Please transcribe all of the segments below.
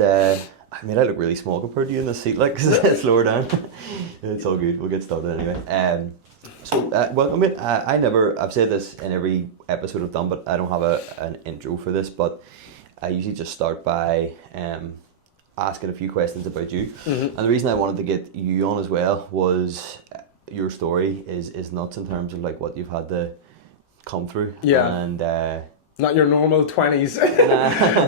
I mean, I look really small compared to you in this seat, like, because it's lower down. It's all good. We'll get started anyway. Well, I mean, I've said this in every episode I've done, but I don't have an intro for this, but I usually just start by asking a few questions about you. And the reason I wanted to get you on as well was your story is nuts in terms of like what you've had to come through. Yeah. And not your normal 20s.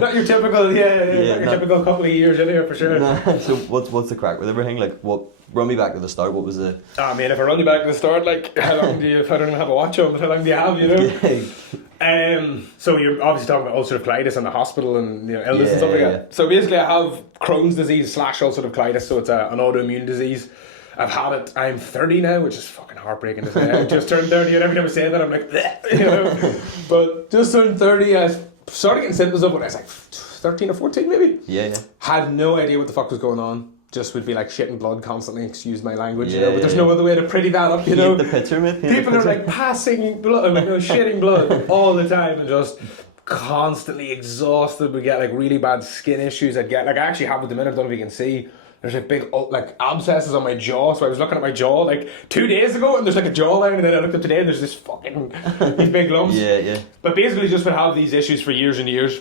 Not your typical, typical couple of years in here for sure. So what's the crack with everything? Like, run me back to the start. What was the... I mean, if I run you back to the start, like, how long do you, if I don't have a watch on, how long do you have, you know? So you're obviously talking about ulcerative colitis and the hospital and, you know, illness and stuff like that. So basically I have Crohn's disease / ulcerative colitis, so it's an autoimmune disease. I've had it, I'm 30 now, which is fucking heartbreaking to say. I just turned 30 and every time I say that I'm like, bleh, you know. But just turned 30, I started getting symptoms of it when I was like 13 or 14 maybe. Yeah. Had no idea what the fuck was going on. Just would be like shitting blood constantly, excuse my language, you know, but there's no other way to pretty that up, you know. The picture, mate. People are like passing blood, like, you know, shitting blood all the time and just constantly exhausted. We get like really bad skin issues. I actually have at the minute, I don't know if you can see. There's like big like abscesses on my jaw, so I was looking at my jaw like 2 days ago and there's like a jawline, and then I looked up today and there's this fucking these big lumps. Yeah. But basically just been having these issues for years and years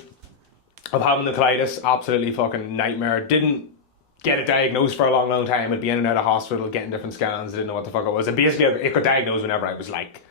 of having the colitis, absolutely fucking nightmare. Didn't get it diagnosed for a long time. I'd be in and out of hospital, getting different scans, didn't know what the fuck it was. And basically it got diagnosed whenever I was like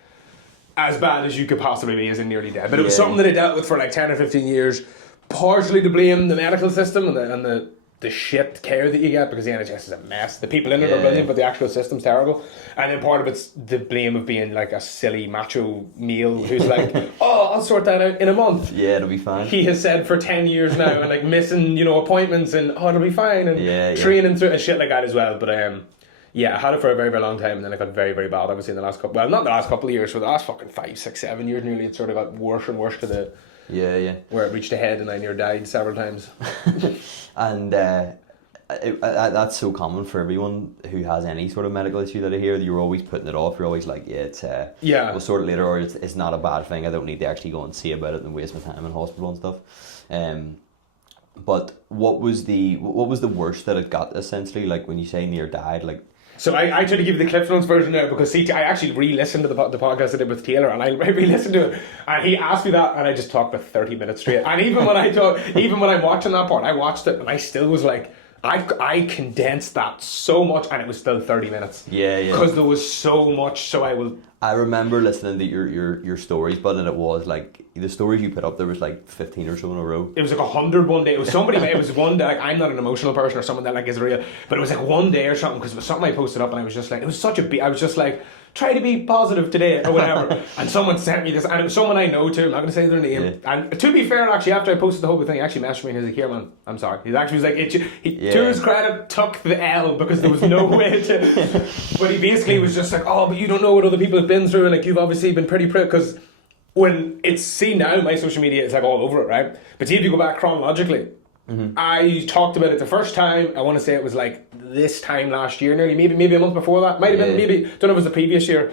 as bad as you could possibly be, as in nearly dead. But it was something that I dealt with for like 10 or 15 years, partially to blame the medical system and the shit care that you get, because the NHS is a mess. The people in it are brilliant, but the actual system's terrible. And then part of it's the blame of being like a silly macho male who's like, oh, I'll sort that out in a month. Yeah, it'll be fine. He has said for 10 years now, and like missing, you know, appointments and it'll be fine, and training through and shit like that as well. But I had it for a very, very long time, and then it got very, very bad, obviously, in the last couple, well, not the last couple of years, for the last fucking 5, 6, 7 years nearly, it sort of got worse and worse to the... Yeah. Where it reached a head and I near died several times. And that's so common for everyone who has any sort of medical issue that I hear. You're always putting it off. You're always like, we'll sort it later, or it's not a bad thing. I don't need to actually go and see about it and waste my time in hospital and stuff. But what was the worst that it got, essentially? Like when you say near died, like... So I try to give you the Cliff Notes version now, because I actually re-listened to the podcast I did with Taylor, and I re-listened to it, and he asked me that, and I just talked for 30 minutes straight. And even when I'm watching that part, I watched it, and I still was like, I condensed that so much, and it was still 30 minutes. Yeah. Because there was so much, so I remember listening to your stories, but then it was like the stories you put up, there was like 15 or so in a row. It was like 100 one day. It was somebody. It was one day. Like, I'm not an emotional person or someone that like is real, but it was like one day or something, because it was something I posted up, and I was just like, it was such a. I was just like, try to be positive today or whatever. And someone sent me this, and it was someone I know too. I'm not going to say their name. Yeah. And to be fair, actually, after I posted the whole thing, he actually messaged me and he was like, "Here, man, I'm sorry." He actually was like, to his credit, took the L, because there was no way to. But he basically was just like, "Oh, but you don't know what other people have been through, and like you've obviously been pretty because." When it's seen now, my social media is like all over it, right? But see, if you go back chronologically, I talked about it the first time, I want to say it was like this time last year nearly, maybe a month before that, might have been, maybe, don't know if it was the previous year.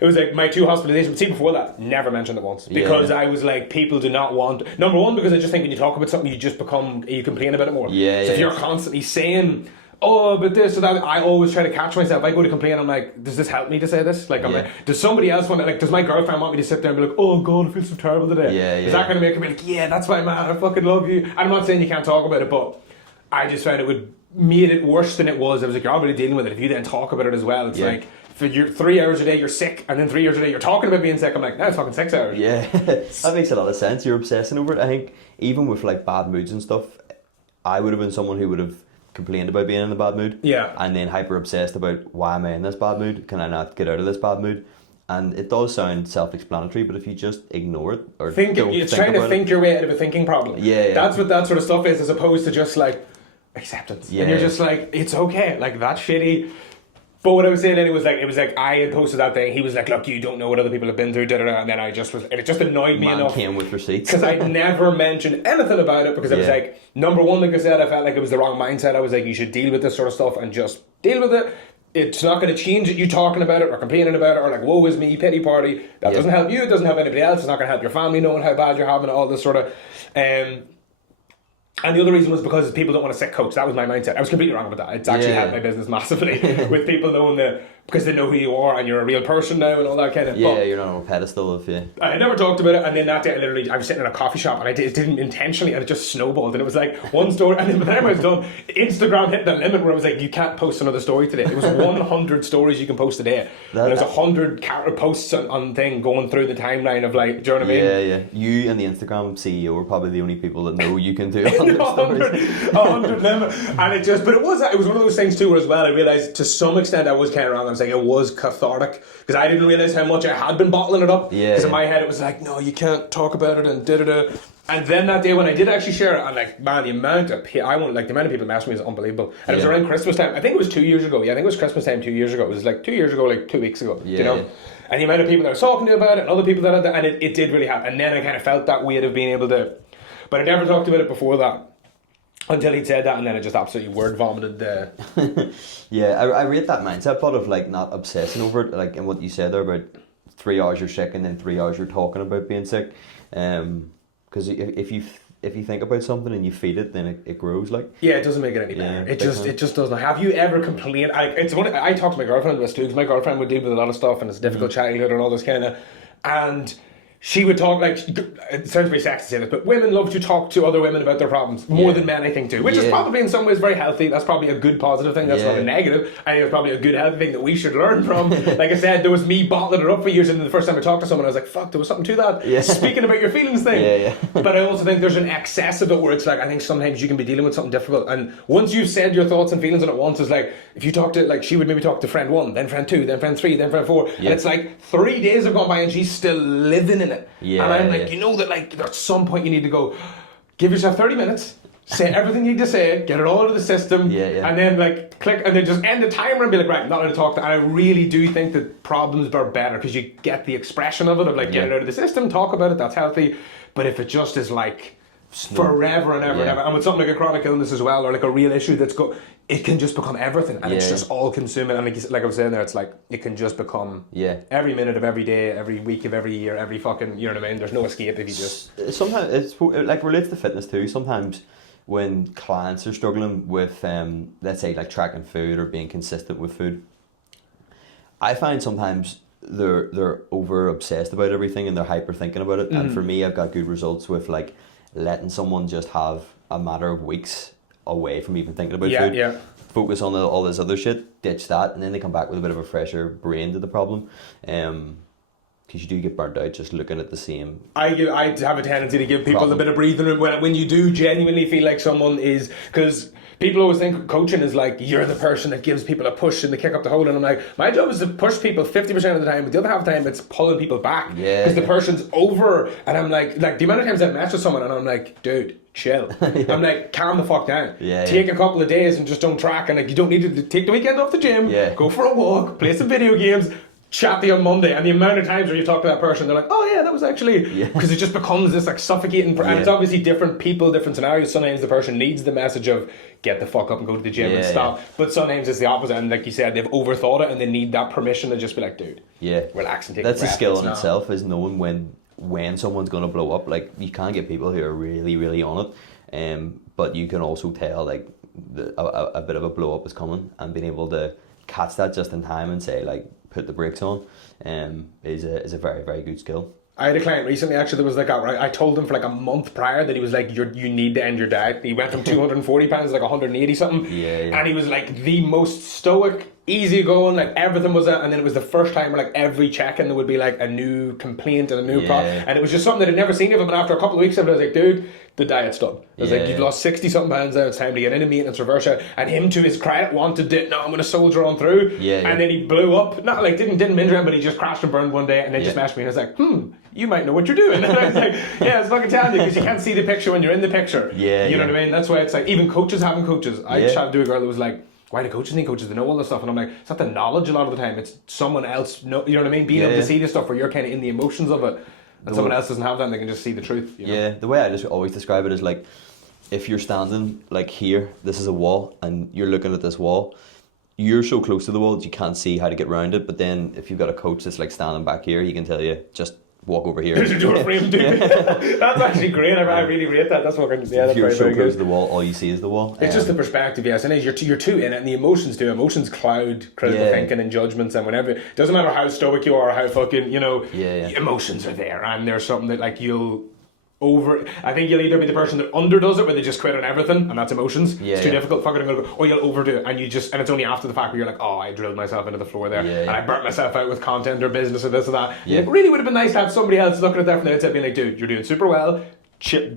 It was like my 2 hospitalizations, but see, before that, never mentioned it once, because I was like, people do not want, number one, because I just think when you talk about something, you complain about it more. So if you're constantly saying, oh, but this or that, I always try to catch myself. I go to complain, I'm like, does this help me to say this? Like, I'm like, does somebody else want to, like, does my girlfriend want me to sit there and be like, oh God, I feel so terrible today? Is that going to make her be like, yeah, that's my man, I fucking love you? And I'm not saying you can't talk about it, but I just found it would made it worse than it was. I was like, you're already dealing with it. If you then talk about it as well, it's like, for your 3 hours a day you're sick, and then 3 hours a day you're talking about being sick. I'm like, no, it's fucking 6 hours. Yeah, that makes a lot of sense. You're obsessing over it. I think even with like bad moods and stuff, I would have been someone who would have complained about being in a bad mood, and then hyper obsessed about, why am I in this bad mood? Can I not get out of this bad mood? And it does sound self-explanatory, but if you just ignore it or it's trying to think your way out of a thinking problem. That's what that sort of stuff is, as opposed to just like acceptance. And you're just like, it's okay, like that's shitty. But what I was saying then, it was like I had posted that thing. He was like, look, you don't know what other people have been through, and then it just annoyed me enough. Came with receipts. Because I never mentioned anything about it, because I was like, number one, like I said, I felt like it was the wrong mindset. I was like, you should deal with this sort of stuff and just deal with it. It's not going to change it, you talking about it or complaining about it or like, woe is me, pity party. That doesn't help you, it doesn't help anybody else. It's not going to help your family knowing how bad you're having, all this sort of... And the other reason was because people don't want to sit coach. That was my mindset. I was completely wrong about that. It's actually helped my business massively with people knowing that, because they know who you are and you're a real person now and all that kind of. Yeah, you're not on a pedestal of you. I never talked about it, and then that day I was sitting in a coffee shop and it didn't intentionally, and it just snowballed, and it was like one story, and then by the time I was done, Instagram hit the limit where I was like, you can't post another story today. It was 100 stories you can post a day. And there's 100 posts on thing going through the timeline of like, do you know what I mean? Yeah. You and the Instagram CEO are probably the only people that know you can do 100 limit. And but it was one of those things too where as well I realised to some extent I was kind of wrong. I was like, it was cathartic, because I didn't realise how much I had been bottling it up. Because in my head it was like, no, you can't talk about it and da-da-da. And then that day when I did actually share it, I'm like, man, the amount of people messaged me is unbelievable. And it was around Christmas time. I think it was 2 years ago. Yeah, I think it was Christmas time 2 years ago. It was like 2 years ago, like 2 weeks ago. Yeah, you know? And the amount of people that I was talking to about it and other people that had that, and it did really happen. And then I kind of felt that weight of being able to, but I never talked about it before that. Until he'd said that, and then I just absolutely word vomited the. Yeah, I rate that mindset, but of like not obsessing over it, like in what you said there about 3 hours you're sick and then 3 hours you're talking about being sick. Because if you think about something and you feed it, then it grows. Like, yeah, it doesn't make it any better. It just doesn't. Have you ever complained? I talk to my girlfriend about this too, because my girlfriend would deal with a lot of stuff and it's a difficult childhood and all this kind of, and she would talk like, it sounds very sexy to say this, but women love to talk to other women about their problems more than men, I think, too, which is probably in some ways very healthy. That's probably a good positive thing. That's not a negative. I think it's probably a good healthy thing that we should learn from. Like I said, there was me bottling it up for years, and then the first time I talked to someone I was like, fuck, there was something to that. Speaking about your feelings thing. But I also think there's an excess of it where it's like, I think sometimes you can be dealing with something difficult, and once you've said your thoughts and feelings on it once, it's like, if you talk to, like, she would maybe talk to friend 1, then friend 2, then friend 3, then friend 4, and it's like 3 days have gone by and she's still living in it. And I'm like, you know that like at some point you need to go, give yourself 30 minutes, say everything you need to say, get it all out of the system, and then like click, and then just end the timer and be like, right, I'm not going to talk to. And I really do think that problems are better because you get the expression of like, get it out of the system, talk about it, that's healthy. But if it just is like forever and ever and ever, and with something like a chronic illness as well, or like a real issue it can just become everything, and it's just all consuming. And like I was saying there, it's like it can just become every minute of every day, every week of every year, every fucking, you know what I mean? There's no escape if you just. Sometimes it's like relates to fitness too. Sometimes when clients are struggling with let's say like tracking food or being consistent with food, I find sometimes they're over obsessed about everything and they're hyper thinking about it. And for me, I've got good results with like letting someone just have a matter of weeks away from even thinking about food. Focus on all this other shit, ditch that, and then they come back with a bit of a fresher brain to the problem. Because you do get burnt out just looking at the same. I have a tendency to give people a bit of breathing room when you do genuinely feel like someone is, because people always think coaching is like you're the person that gives people a push and they kick up the hole, and I'm like, my job is to push people 50% of the time, but the other half of the time it's pulling people back because the person's over, and I'm like the amount of times I've messed with someone and I'm like, dude, chill. I'm like, calm the fuck down. Take a couple of days and just don't track, and like you don't need to take the weekend off the gym. Go for a walk, play some video games, chat to you on Monday. And the amount of times where you talk to that person, they're like, oh yeah, that was actually, because it just becomes this like suffocating, and it's obviously different people, different scenarios. Sometimes the person needs the message of get the fuck up and go to the gym and stop, but sometimes it's the opposite, and like you said, they've overthought it and they need that permission to just be like, dude, relax and take that's a breath. A skill in itself, is knowing when someone's going to blow up. Like, you can get people who are really, really on it, but you can also tell like a bit of a blow up is coming, and being able to catch that just in time and say like, put the brakes on, is a very, very good skill. I had a client recently actually that was like, I told him for like a month prior that he was like, you need to end your diet. He went from 240 pounds to like 180 something, and he was like the most stoic, easy going, like everything was and then it was the first time where like every check-in there would be like a new complaint and a new problem, and it was just something that I'd never seen of him. And after a couple of weeks of it, I was like, dude, the diet's done. I was like, you've lost 60 something pounds now, it's time to get into maintenance, reverse it. And him, to his credit, wanted it. No, I'm going to soldier on through. And then he blew up. Not like didn't binge around, but he just crashed and burned one day, and then just messaged me, and I was like, you might know what you're doing. And I was like, it's fucking telling you, because you can't see the picture when you're in the picture. You know what I mean? That's why it's like, even coaches having coaches. I chatted to a girl that was like, why do coaches need coaches? They know all this stuff. And I'm like, it's not the knowledge a lot of the time, it's someone else know, you know what I mean? Being able to see this stuff where you're kind of in the emotions of it, and someone else doesn't have that, and they can just see the truth. You know? The way I just always describe it is like, if you're standing like here, this is a wall, and you're looking at this wall, you're so close to the wall that you can't see how to get around it. But then if you've got a coach that's like standing back here, he can tell you, just walk over here. There's a door frame, dude. That's actually great. I really rate that. That's fucking, yeah, that's If you're very, so very close good. to the wall, all you see is the wall. It's just the perspective, yes, and you're too in it, and the emotions do. Emotions cloud critical thinking and judgments, and whenever it doesn't matter how stoic you are or how fucking emotions are there, and there's something that like I think you'll either be the person that underdoes it, where they just quit on everything, and that's emotions. It's too difficult. Fuck it, I'm gonna go. Or you'll overdo it, and it's only after the fact where you're like, oh, I drilled myself into the floor there, and I burnt myself out with content or business or this or that. It really would have been nice to have somebody else looking at that from the outside, being like, dude, you're doing super well.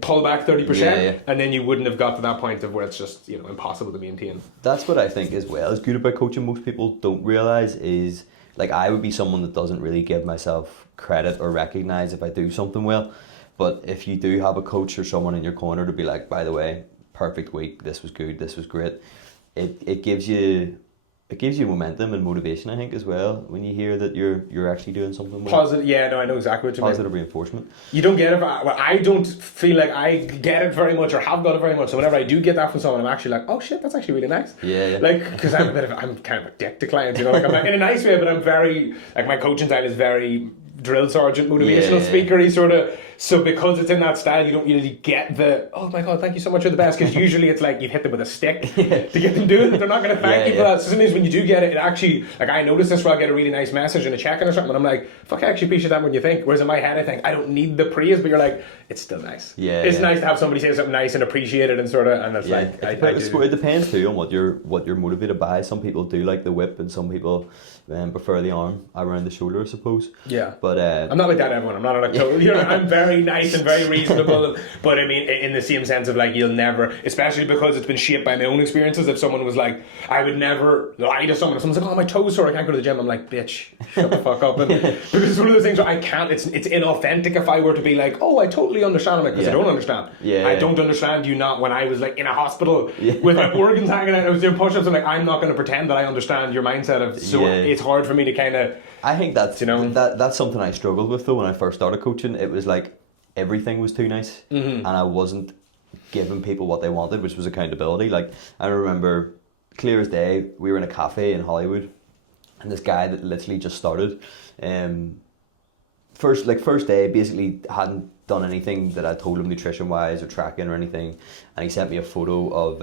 Pull back 30%, and then you wouldn't have got to that point of where it's just impossible to maintain. That's what I think as well is good about coaching. Most people don't realize is like I would be someone that doesn't really give myself credit or recognize if I do something well. But if you do have a coach or someone in your corner to be like, by the way, perfect week, this was good, this was great, it gives you momentum and motivation, I think, as well, when you hear that you're actually doing something well. Positive, I know exactly what you mean. Positive reinforcement. You don't get it. Well, I don't feel like I get it very much or have got it very much. So whenever I do get that from someone, I'm actually like, oh shit, that's actually really nice. Yeah. Like, because I'm kind of a dick to clients, like I'm not, in a nice way, but I'm very, like my coaching style is very drill sergeant motivational speakery sort of. So because it's in that style, you don't really get the, oh my god, thank you so much, you're the best, because usually it's like you've hit them with a stick to get them doing it. They're not going to thank you for that. So sometimes when you do get it, it actually, like I notice this where I'll get a really nice message in a check-in or something, and I'm like, fuck, I actually appreciate that when you think. Whereas in my head I think I don't need the praise, but you're like, it's still nice. It's nice to have somebody say something nice and appreciate it and sort of, and it's like it depends too on what you're motivated by. Some people do like the whip, and some people prefer the arm around the shoulder, I suppose. But I'm not like that, everyone. I'm not like totally. I'm very nice and very reasonable, but I mean, in the same sense of like, you'll never, especially because it's been shaped by my own experiences. If someone was like, I would never lie to someone. If someone's like, oh, my toes sore, I can't go to the gym. I'm like, bitch, shut the fuck up. And because it's one of those things where I can't. It's inauthentic if I were to be like, oh, I totally understand. I'm like, because I don't understand. I don't understand you not when I was like in a hospital with my organs hanging out. I was doing push-ups. I'm like, I'm not going to pretend that I understand your mindset of. So it's hard for me to kind of. I think that's that's something I struggled with though when I first started coaching. It was like everything was too nice, and I wasn't giving people what they wanted, which was accountability. Like I remember clear as day, we were in a cafe in Hollywood, and this guy that literally just started, first day, basically hadn't done anything that I told him nutrition wise or tracking or anything, and he sent me a photo of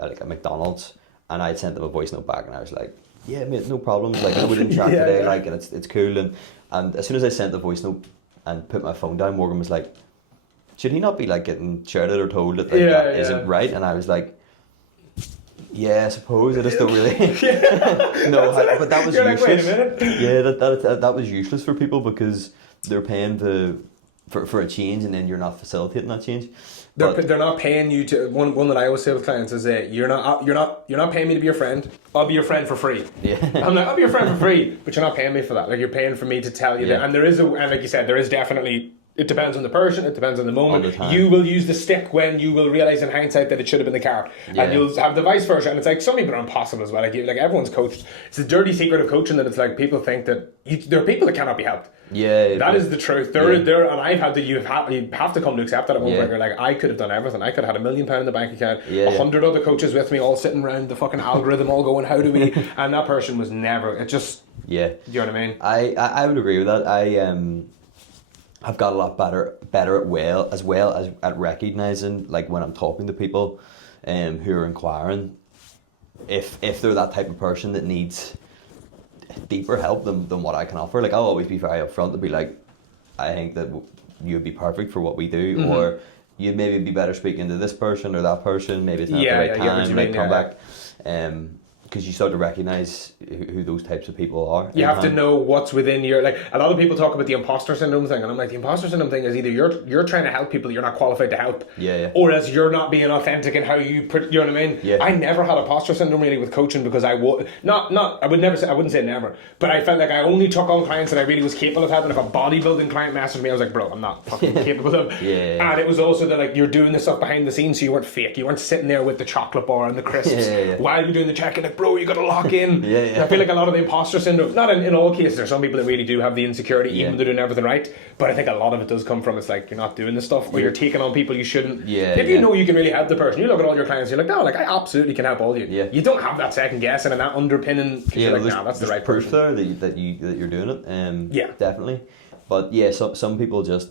like a McDonald's, and I sent him a voice note back, and I was like, yeah mate, no problems, like I know we didn't chat today, like, and it's cool, and as soon as I sent the voice note and put my phone down, Morgan was like, should he not be like getting shouted or told that that isn't right? And I was like, yeah, I suppose, I just don't really but that was You're useless. like, wait a minute. Yeah, that was useless for people because they're paying for a change, and then you're not facilitating that change. They're not paying you to. One that I always say with clients is that you're not paying me to be your friend. I'll be your friend for free. I'm like, I'll be your friend for free, but you're not paying me for that. Like, you're paying for me to tell you that. And and like you said, there is definitely. It depends on the person, it depends on the moment. You will use the stick when you will realise in hindsight that it should have been the car. And you'll have the vice versa. And it's like, some people are impossible as well. Like everyone's coached. It's the dirty secret of coaching that it's like people think that there are people that cannot be helped. That is the truth. There, and I've had to. You have to come to accept that at one point. You're like, I could have done everything. I could have had £1 million in the bank account. 100 other coaches with me, all sitting around the fucking algorithm, all going, how do we? And that person was never. It just. Do you know what I mean? I would agree with that. I've got a lot better at recognizing, like when I'm talking to people, who are inquiring, if they're that type of person that needs deeper help than what I can offer. Like, I'll always be very upfront to be like, I think that you'd be perfect for what we do, or you'd maybe be better speaking to this person or that person. Maybe it's not the right time. Like, come back. Because you start to recognise who those types of people are. You have to know what's within your, like, a lot of people talk about the imposter syndrome thing, and I'm like, the imposter syndrome thing is either you're trying to help people that you're not qualified to help, or else you're not being authentic in how you put, you know what I mean? I never had imposter syndrome really with coaching, because I wouldn't say never, but I felt like I only took on clients that I really was capable of helping. If a bodybuilding client messaged me, I was like, bro, I'm not fucking capable of. And it was also that, like, you're doing this stuff behind the scenes, so you weren't fake. You weren't sitting there with the chocolate bar and the crisps while you're doing the check-in, like, bro, you gotta lock in. I feel like a lot of the imposter syndrome, not in all cases, there's some people that really do have the insecurity, even though they're doing everything right, but I think a lot of it does come from, it's like, you're not doing this stuff, or you're taking on people you shouldn't. If you know you can really help the person, you look at all your clients, you're like, no, like, I absolutely can help all of you. You don't have that second guessing and that underpinning, you're like, no, that's the right proof person. there that you're doing it. Definitely. But yeah, some people just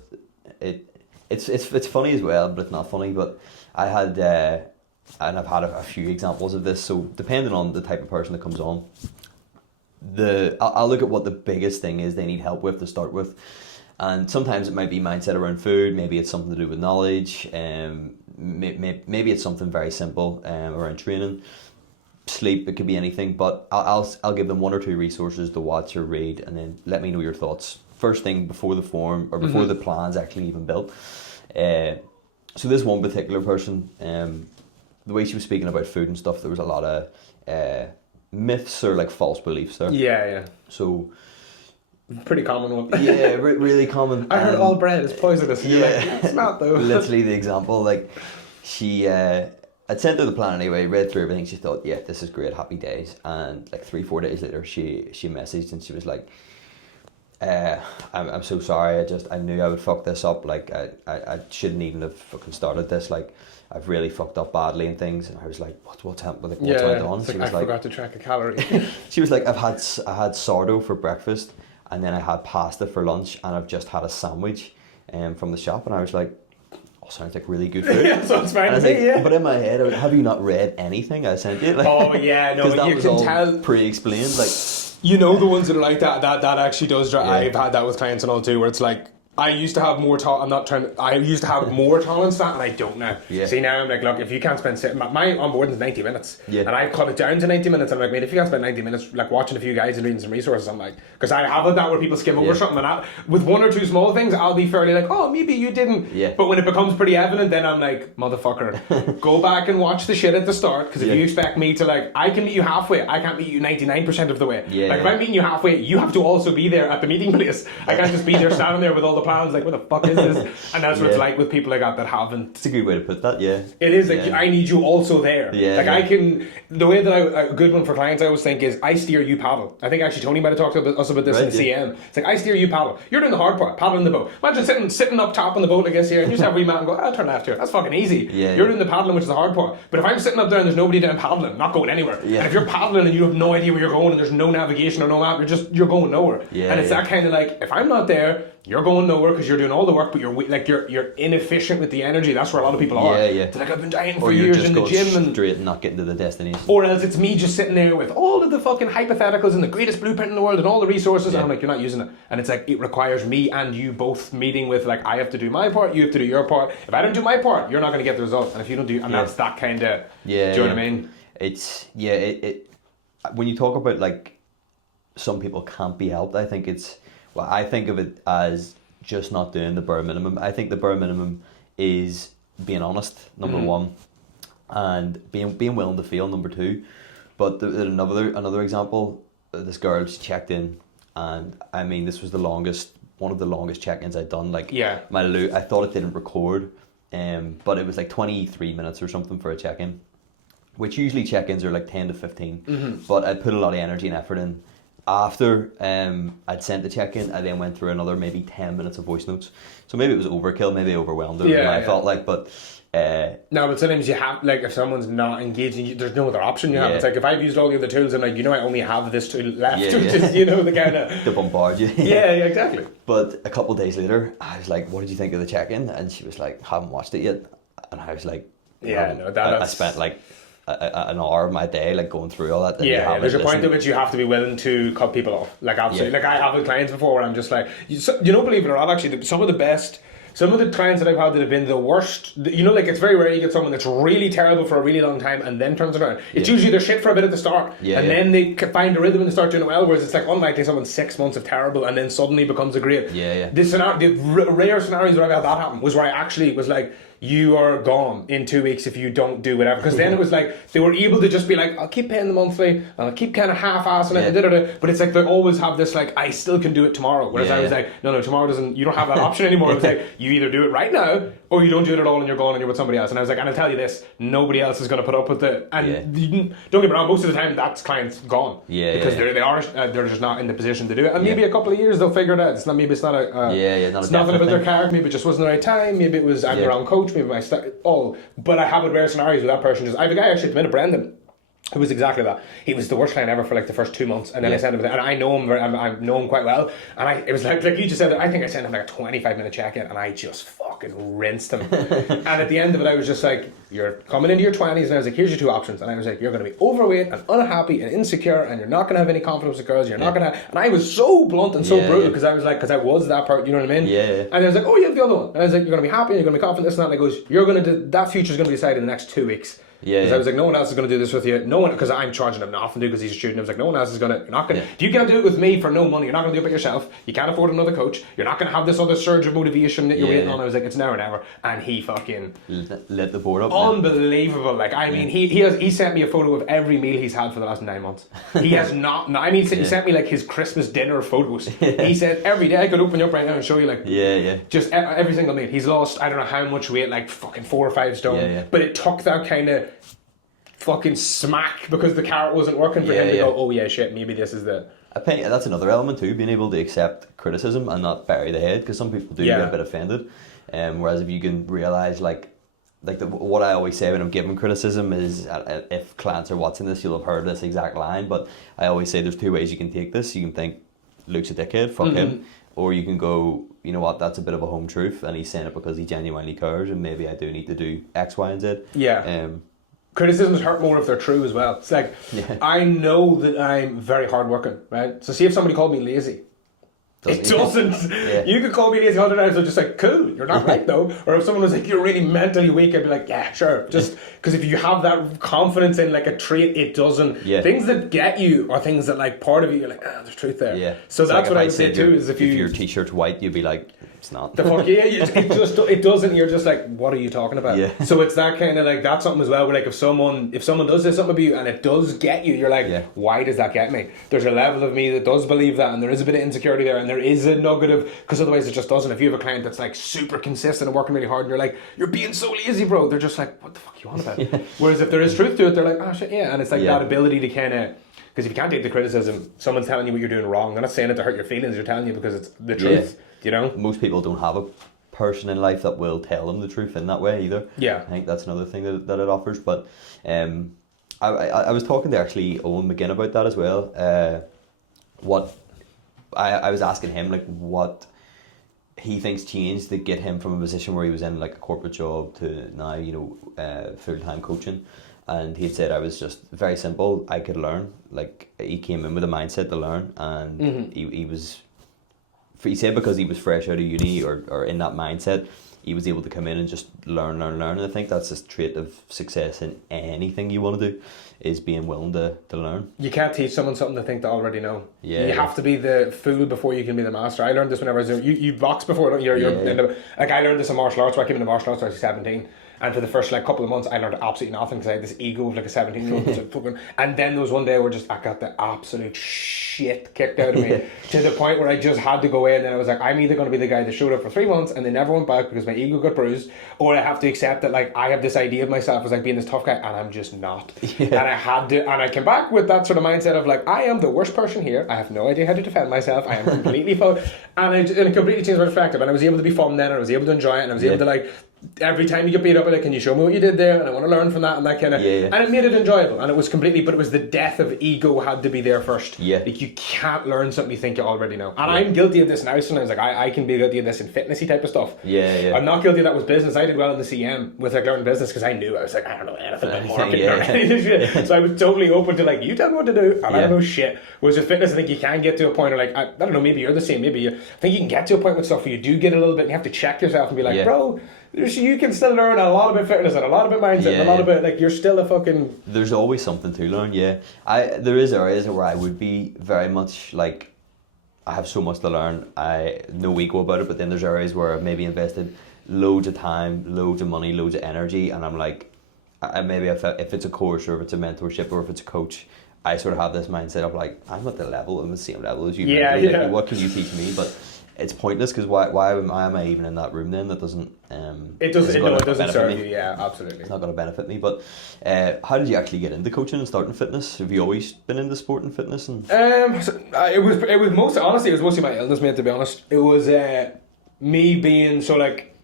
it's funny as well, but it's not funny. But I had and I've had a few examples of this. So depending on the type of person that comes on, I'll look at what the biggest thing is they need help with to start with. And sometimes it might be mindset around food, maybe it's something to do with knowledge, maybe it's something very simple around training, sleep, it could be anything, but I'll give them one or two resources to watch or read, and then let me know your thoughts. First thing before the form, or before the plan's actually even built. So this one particular person, the way she was speaking about food and stuff, there was a lot of myths or like false beliefs there. Yeah. So... pretty common one. Yeah, really common. I heard all bread is poisonous. And you're like, it's not though. Literally the example, like she, I'd sent her the plan anyway, read through everything. She thought, yeah, this is great, happy days. And like 3-4 days later, she messaged and she was like, I'm so sorry. I knew I would fuck this up. Like I shouldn't even have fucking started this. Like I've really fucked up badly and things. And I was like, what's happened? Like, what's went on? It's She like, was I like, forgot to track a calorie. she was like, I had sourdough for breakfast, and then I had pasta for lunch, and I've just had a sandwich from the shop. And I was like, oh, sounds like really good food. Yeah, sounds fine to like, me, yeah. But in my head, I was, have you not read anything I sent you? Like, Oh yeah, no, that you was can all tell. pre-explained. Like, You know the ones that are like that actually does drive. Yeah. I've had that with clients and all too, where it's like, I used to have more I used to have more tolerance to that, and I don't now. Yeah. See, now I'm like, look, if you can't spend my onboarding is 90 minutes, Yeah. and I've cut it down to 90 minutes. I'm like, mate, if you can't spend 90 minutes like watching a few guys and reading some resources, I'm like, because I have that where people skim over Yeah. something, and with one or two small things, I'll be fairly like, oh, maybe you didn't. Yeah. But when it becomes pretty evident, then I'm like, motherfucker, go back and watch the shit at the start, because if you expect me to like, I can meet you halfway, I can't meet you 99% of the way. Yeah. Like if I'm meeting you halfway, you have to also be there at the meeting place. I can't just be there standing there with all the plans like, what the fuck is this? And that's what it's like with people like that haven't. it's a good way to put that. Yeah, It is like, Yeah. I need you also there. Yeah, like yeah. I can. The way that a good one for clients I always think is I steer, you paddle. I think actually Tony might have talked about us about this Right, in yeah. CM. It's like I steer, you paddle. You're doing the hard part, paddling the boat. Imagine sitting up top on the boat like this here, and you just have a wee mat and go, I'll turn left here. That's fucking easy. Yeah, You're yeah. doing the paddling, which is the hard part. But if I'm sitting up there and there's nobody down paddling, not going anywhere. Yeah. And if you're paddling and you have no idea where you're going and there's no navigation or no map, you're going nowhere. Yeah, and it's yeah. that kind of like, if I'm not there, you're going nowhere because you're doing all the work, but you're inefficient with the energy. That's where a lot of people are. Yeah, yeah. They're like, I've been dying or for you're years just in the going gym and straight and not getting to the destination. or else it's me just sitting there with all of the fucking hypotheticals and the greatest blueprint in the world and all the resources, and I'm like, you're not using it. And it's like, it requires me and you both meeting with like, I have to do my part, you have to do your part. If I don't do my part, you're not going to get the result. And if you don't do, and that's that kind of, Yeah, do you know what I mean? It's it when you talk about like some people can't be helped, I think I think of it as just not doing the bare minimum. I think the bare minimum is being honest, number one, and being willing to fail, number two. But another example, this girl, she checked in, and I mean, this was one of the longest check-ins I'd done. Like, Yeah. I thought it didn't record, but it was like 23 minutes or something for a check-in, which usually check-ins are like 10 to 15. But I put a lot of energy and effort in. After I'd sent the check-in, I then went through another maybe 10 minutes of voice notes. So maybe it was overkill, maybe I overwhelmed her, Yeah, I yeah. felt like, but... No, but sometimes you have, like, if someone's not engaging, there's no other option you have. Yeah. It's like, if I've used all the other tools, I'm like, I only have this tool left, Yeah, which yeah. is, the kind of... to bombard you. Yeah, exactly. But a couple of days later, I was like, what did you think of the check-in? And she was like, haven't watched it yet. And I was like... Yeah, no, no, that's... I spent like an hour of my day like going through all that. Yeah, there's a point at which you have to be willing to cut people off. Like, absolutely. Yeah. Like, I have with clients before where I'm just like, believe it or not, actually, some of the clients that I've had that have been the worst, like, it's very rare you get someone that's really terrible for a really long time and then turns it around. It's usually they're shit for a bit at the start, and then they find a rhythm and they start doing it well, whereas it's like unlikely someone 6 months of terrible and then suddenly becomes a great. Yeah. The rare scenarios where I've had that happen was where I actually was like, you are gone in 2 weeks if you don't do whatever. Because then it was like, they were able to just be like, I'll keep paying the monthly, and I'll keep kind of half-assing it, and but it's like, they always have this like, I still can do it tomorrow. Whereas I was like, no, tomorrow doesn't, you don't have that option anymore. It was like, you either do it right now, or you don't do it at all and you're gone and you're with somebody else. And I was like, and I'll tell you this, nobody else is going to put up with it. And don't get me wrong, most of the time that client's gone. Because they're just not in the position to do it. And maybe a couple of years they'll figure it out. It's not it's nothing about their character. Maybe it just wasn't the right time. Maybe it was I'm the wrong coach. Maybe my but I have it rare scenarios where that person I have a guy actually at the minute, Brendan. It was exactly that. He was the worst client ever for like the first 2 months, and then I sent him, and I know him, I know him quite well, and it was like you just said, I think I sent him like a 25-minute check-in, and I just fucking rinsed him. And at the end of it, I was just like, you're coming into your 20s, and I was like, here's your 2 options, and I was like, you're going to be overweight and unhappy and insecure, and you're not going to have any confidence with girls, you're not going to, and I was so blunt and so brutal, because I was like, because I was that part, you know what I mean? Yeah. And I was like, oh, you have the other one, and I was like, you're going to be happy, and you're going to be confident, this and that, and he goes, you're going to do, that future's going to be decided in the next 2 weeks. Because I was like, no one else is going to do this with you. No one, because I'm charging him nothing to do because he's a student. I was like, no one else is going to. You're not going to. If you can't do it with me for no money, you're not going to do it by yourself. You can't afford another coach. You're not going to have this other surge of motivation that you're waiting on. I was like, it's now or never. And he fucking lit the board up. Unbelievable. Like, I mean, he sent me a photo of every meal he's had for the last 9 months. He has not. I mean, he sent me like his Christmas dinner photos. He said every day I could open you up right now and show you like just every single meal. He's lost I don't know how much weight, like fucking 4 or 5 stone. But it took that kind of fucking smack because the carrot wasn't working for him to go, oh yeah, shit, maybe this is the... I think that's another element too, being able to accept criticism and not bury the head, because some people do get a bit offended. Whereas if you can realise, what I always say when I'm giving criticism is, if clients are watching this, you'll have heard this exact line, but I always say there's 2 ways you can take this. You can think, Luke's a dickhead, fuck him. Or you can go, you know what, that's a bit of a home truth, and he's saying it because he genuinely cares, and maybe I do need to do X, Y, and Z. Yeah. Criticisms hurt more if they're true as well. It's like, I know that I'm very hardworking, right? So see if somebody called me lazy. It doesn't. You could call me lazy 100 times, I'm just like, cool, you're not right though. Or if someone was like, you're really mentally weak, I'd be like, yeah, sure. Just because if you have that confidence in like a trait, it doesn't. Things that get you are things that like part of you, you're like, there's truth there. So it's that's like what I would say too, is if your t-shirt's white, you'd be like, it's not. The fuck, it doesn't, you're just like, what are you talking about? So it's that kind of like, that's something as well, where like if someone does say something about you and it does get you, you're like, why does that get me? There's a level of me that does believe that, and there is a bit of insecurity there, and there is a nugget of, because otherwise it just doesn't. If you have a client that's like super consistent and working really hard and you're like, you're being so lazy, bro, they're just like, what the fuck you on about? Whereas if there is truth to it, they're like, oh shit, and it's like that ability to kind of, because if you can't take the criticism, someone's telling you what you're doing wrong. They're not saying it to hurt your feelings, they're telling you because it's the truth. You know, most people don't have a person in life that will tell them the truth in that way either. I think that's another thing that it offers. But I was talking to actually Owen McGinn about that as well. What I was asking him, like, what he thinks changed to get him from a position where he was in like a corporate job to now, you know, full-time coaching. And he said, I was just very simple, I could learn. Like, he came in with a mindset to learn, and he said because he was fresh out of uni or in that mindset, he was able to come in and just learn. And I think that's a trait of success in anything you want to do, is being willing to learn. You can't teach someone something they think they already know. You have to be the fool before you can be the master. I learned this whenever I was you boxed before, don't you? Like, I learned this in martial arts, where I came into martial arts when I was 17. And for the first like couple of months, I learned absolutely nothing because I had this ego of like a 17-year-old. And then there was one day where I got the absolute shit kicked out of me to the point where I just had to go in, and I was like, I'm either going to be the guy that showed up for 3 months and they never went back because my ego got bruised, or I have to accept that like I have this idea of myself as like being this tough guy, and I'm just not. And I had to, and I came back with that sort of mindset of like, I am the worst person here. I have no idea how to defend myself. I am completely full, and it completely changed my perspective. And I was able to be fun then, and I was able to enjoy it, and I was able to like, every time you get beat up, like, can you show me what you did there? And I want to learn from that, and that kind of, and it made it enjoyable. And it was completely, but it was the death of ego had to be there first. Like, you can't learn something you think you already know. And I'm guilty of this now. Sometimes, like, I can be guilty of this in fitnessy type of stuff. I'm not guilty of that with business. I did well in the CM with like learning business because I knew, I was like, I don't know anything about marketing or anything. So I was totally open to like, you tell me what to do, and I don't know shit. Whereas with fitness, I think you can get to a point where like, I don't know, maybe you're the same. I think you can get to a point with stuff where you do get a little bit, and you have to check yourself and be like, bro, you can still learn a lot about fitness and a lot about mindset and a lot about, like, you're still a fucking... There's always something to learn, there is areas where I would be very much like, I have so much to learn, I no ego about it, but then there's areas where I've maybe invested loads of time, loads of money, loads of energy, and I'm like, maybe if it's a course or if it's a mentorship or if it's a coach, I sort of have this mindset of like, I'm at the same level as you. Like, what can you teach me? But it's pointless, because why am I even in that room then? That doesn't it doesn't serve you. Absolutely, it's not going to benefit me. But how did you actually get into coaching and starting fitness? Have you always been into sport and fitness? And it was mostly my illness, mate, to be honest. It was me being so like,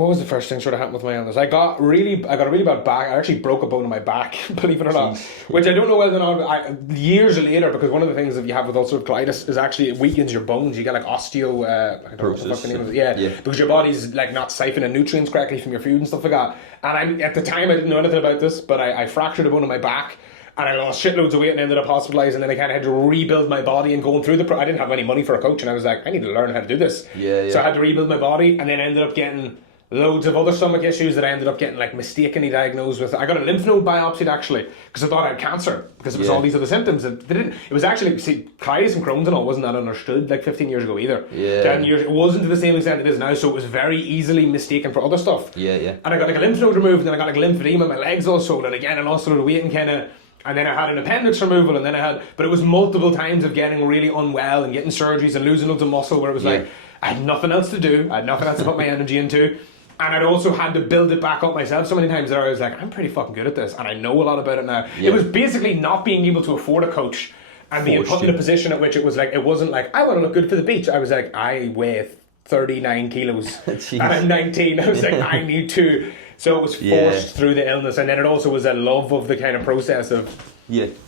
what was the first thing sort of happened with my illness? I got a really bad back. I actually broke a bone in my back, believe it or not. Which I don't know whether or not, years later, because one of the things that you have with ulcerative colitis is actually it weakens your bones. You get like osteo, I don't know what the fuck the name of it. Yeah, because your body's like not siphoning nutrients correctly from your food and stuff like that. And at the time I didn't know anything about this, but I fractured a bone in my back. And I lost shitloads of weight and ended up hospitalised, and then I kind of had to rebuild my body and going through I didn't have any money for a coach, and I was like, I need to learn how to do this. So I had to rebuild my body, and then ended up getting loads of other stomach issues that I ended up getting like mistakenly diagnosed with. I got a lymph node biopsied actually because I thought I had cancer because it was all these other symptoms. It was actually, colitis and Crohn's and all wasn't that understood like 15 years ago either. 10 years, it wasn't to the same extent it is now, so it was very easily mistaken for other stuff. And I got like a lymph node removed, and then I got like lymphedema, my legs all swollen again, and lost a lot of weight and kind of. And then I had an appendix removal, and then but it was multiple times of getting really unwell and getting surgeries and losing loads of muscle where it was like, I had nothing else to do, I had nothing else to put my energy into, and I'd also had to build it back up myself so many times that I was like, I'm pretty fucking good at this, and I know a lot about it now. It was basically not being able to afford a coach and being put in a position at which it was like, it wasn't like, I want to look good for the beach. I was like, I weigh 39 kilos and I'm 19. I was like, I need to... So it was forced through the illness, and then it also was a love of the kind of process of...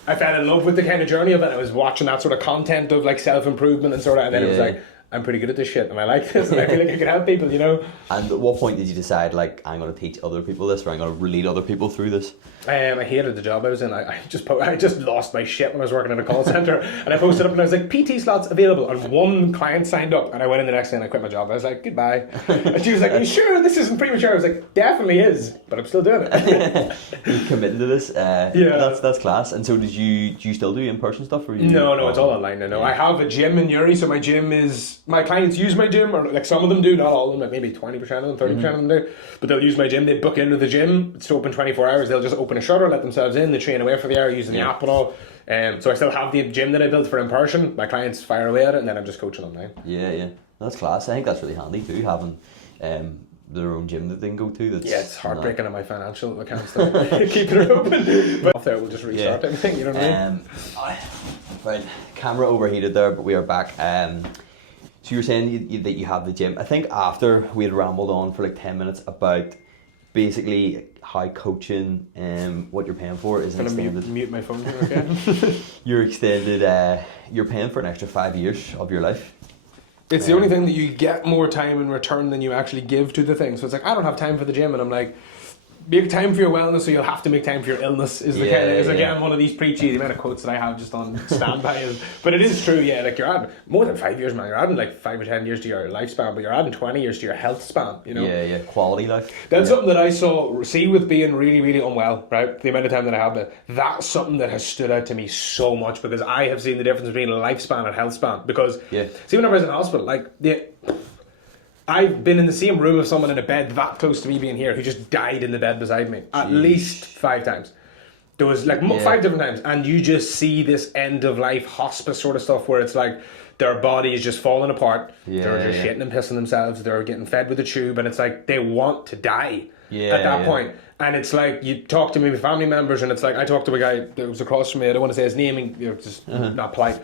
I fell in love with the kind of journey of it. I was watching that sort of content of like self-improvement and sort of, and then it was like, I'm pretty good at this shit and I like this and I feel like I can help people, you know. And at what point did you decide like, I'm going to teach other people this, or I'm going to lead other people through this? I hated the job I was in. I just lost my shit when I was working in a call centre, and I posted up and I was like, PT slots available, and one client signed up, and I went in the next day and I quit my job. I was like, goodbye. And she was like, are you sure this isn't premature? I was like, definitely is, but I'm still doing it. You committed to this. That's class. And so do you still do in-person stuff? Or No, it's all online now. I have a gym in Uri, so my gym is, my clients use my gym, or like some of them do, not all of them, like maybe 20% of them, 30% of them do, but they'll use my gym. They book into the gym, it's open 24 hours, they'll just open a shutter, let themselves in, they train away for the hour using the app and all. So I still have the gym that I built for in person. My clients fire away at it, and then I'm just coaching online. That's class. I think that's really handy too, having their own gym that they can go to. It's heartbreaking on my financial accounts though, keeping it open, but off there we'll just restart everything, you know what I mean? Right, camera overheated there, but we are back. So you were saying that you have the gym. I think after we had rambled on for like 10 minutes about basically how coaching what you're paying for is extended. Mute my phone here, okay? You're paying for an extra 5 years of your life. It's the only thing that you get more time in return than you actually give to the thing. So it's like, I don't have time for the gym, and I'm like, make time for your wellness, so you'll have to make time for your illness. Again one of these preachy, the amount of quotes that I have just on standby is, but it is true. Like you're adding more than 5 years, man. You're adding like 5 or 10 years to your lifespan, but you're adding 20 years to your health span, you know. Quality life. That's something that I see with being really, really unwell, right? The amount of time that I have been, that's something that has stood out to me so much, because I have seen the difference between lifespan and health span. Because see, whenever I was in hospital, like I've been in the same room with someone in a bed that close to me being here who just died in the bed beside me at least 5 times. There was like 5 different times, and you just see this end of life hospice sort of stuff where it's like their body is just falling apart. They're just shitting and pissing themselves. They're getting fed with a tube, and it's like they want to die at that point. And it's like you talk to maybe family members, and it's like I talked to a guy that was across from me. I don't want to say his name, and just not polite.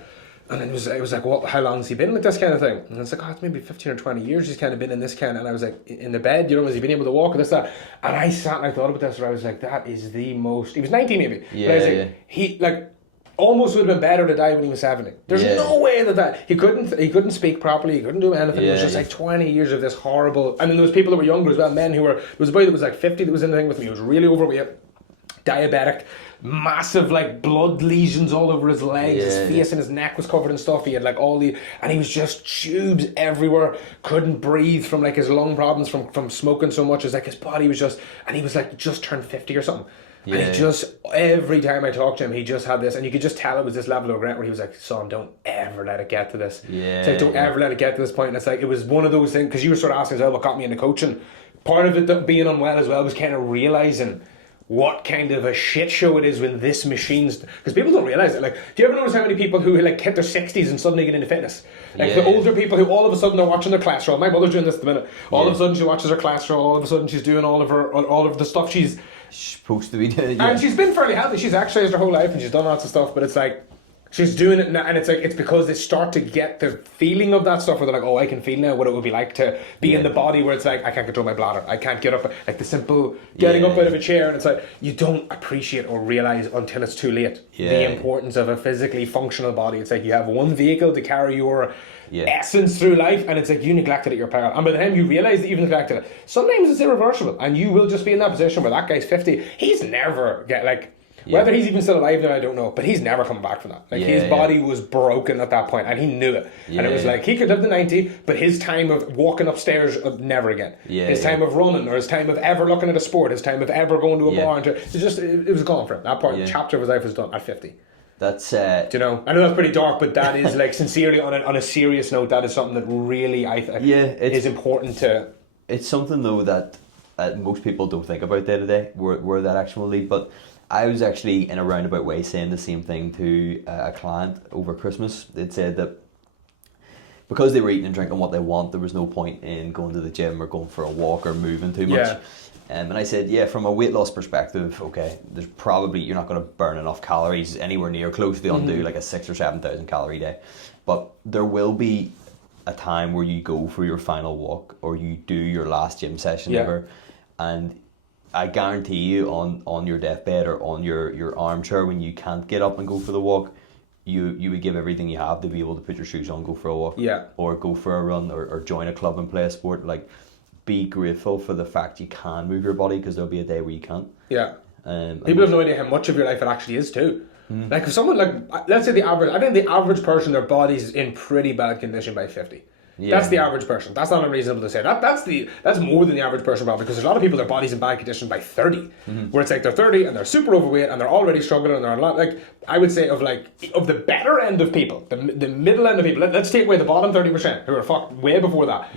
And then it was like, what? How long has he been like this kind of thing? And it's like, it's maybe 15 or 20 years he's kind of been in this kind of, and I was like, in the bed, you know, has he been able to walk and this, that? And I sat and I thought about this, where I was like, that is the most, he was 19 maybe. But I was like, he, like, almost would have been better to die when he was 70. There's no way that he couldn't speak properly, he couldn't do anything. It was just like 20 years of this horrible, and then there was people that were younger as well, men who were, there was a boy that was like 50 that was in the thing with me, he was really overweight, diabetic, massive like blood lesions all over his legs, his face and his neck was covered in stuff, he had like and he was just tubes everywhere, couldn't breathe from like his lung problems from smoking so much, as like his body was just, and he was like just turned 50 or something. And he just, every time I talked to him, he just had this, and you could just tell it was this level of regret where he was like, son, don't ever let it get to this. It's like, don't ever let it get to this point. And it's like, it was one of those things, because you were sort of asking as well what got me into coaching. Part of it being unwell as well was kind of realising what kind of a shit show it is when this machine's, because people don't realise it. Like, do you ever notice how many people who like hit their 60s and suddenly get into fitness? Like the older people who all of a sudden are watching their cholesterol. My mother's doing this at the minute. All of a sudden she watches her cholesterol. All of a sudden she's doing all of the stuff she's supposed to be doing. And she's been fairly healthy. She's exercised her whole life and she's done lots of stuff. But it's like, She's doing it now, and it's because they start to get the feeling of that stuff where they're like, oh, I can feel now what it would be like to be in the body where it's like, I can't control my bladder, I can't get up, like the simple getting up out of a chair, and it's like, you don't appreciate or realise until it's too late the importance of a physically functional body. It's like you have one vehicle to carry your essence through life, and it's like you neglected it your peril, and by the time you realise that you've neglected it, sometimes it's irreversible, and you will just be in that position where that guy's 50, he's never get like, whether he's even still alive now, I don't know, but he's never coming back from that. Like his body was broken at that point, and he knew it. And it was like he could live to 90, but his time of walking upstairs, never again. His time of running, or his time of ever looking at a sport, his time of ever going to a bar, it was gone for him. That part, chapter of his life was done at 50. That's do you know? I know that's pretty dark, but that is like sincerely on a serious note. That is something that really I think is important to. It's something though that most people don't think about day to day. Where that actually, but. I was actually in a roundabout way saying the same thing to a client over Christmas. They'd said that because they were eating and drinking what they want, there was no point in going to the gym or going for a walk or moving too much. And I said, from a weight loss perspective, okay, there's probably, you're not going to burn enough calories anywhere near close to undo like a 6,000 or 7,000 calorie day. But there will be a time where you go for your final walk or you do your last gym session ever, and I guarantee you on your deathbed or on your armchair when you can't get up and go for the walk, you would give everything you have to be able to put your shoes on, go for a walk, or go for a run, or join a club and play a sport. Like, be grateful for the fact you can move your body, because there'll be a day where you can't. People have no idea how much of your life it actually is too. Like if someone, like let's say I think the average person, their body's in pretty bad condition by 50. That's the average person. That's not unreasonable to say. That's more than the average person, probably, because there's a lot of people, their body's in bad condition by 30, where it's like they're 30 and they're super overweight and they're already struggling, and they're a lot, like, I would say of the better end of people, the middle end of people. Let's take away the bottom 30% who are fucked way before that.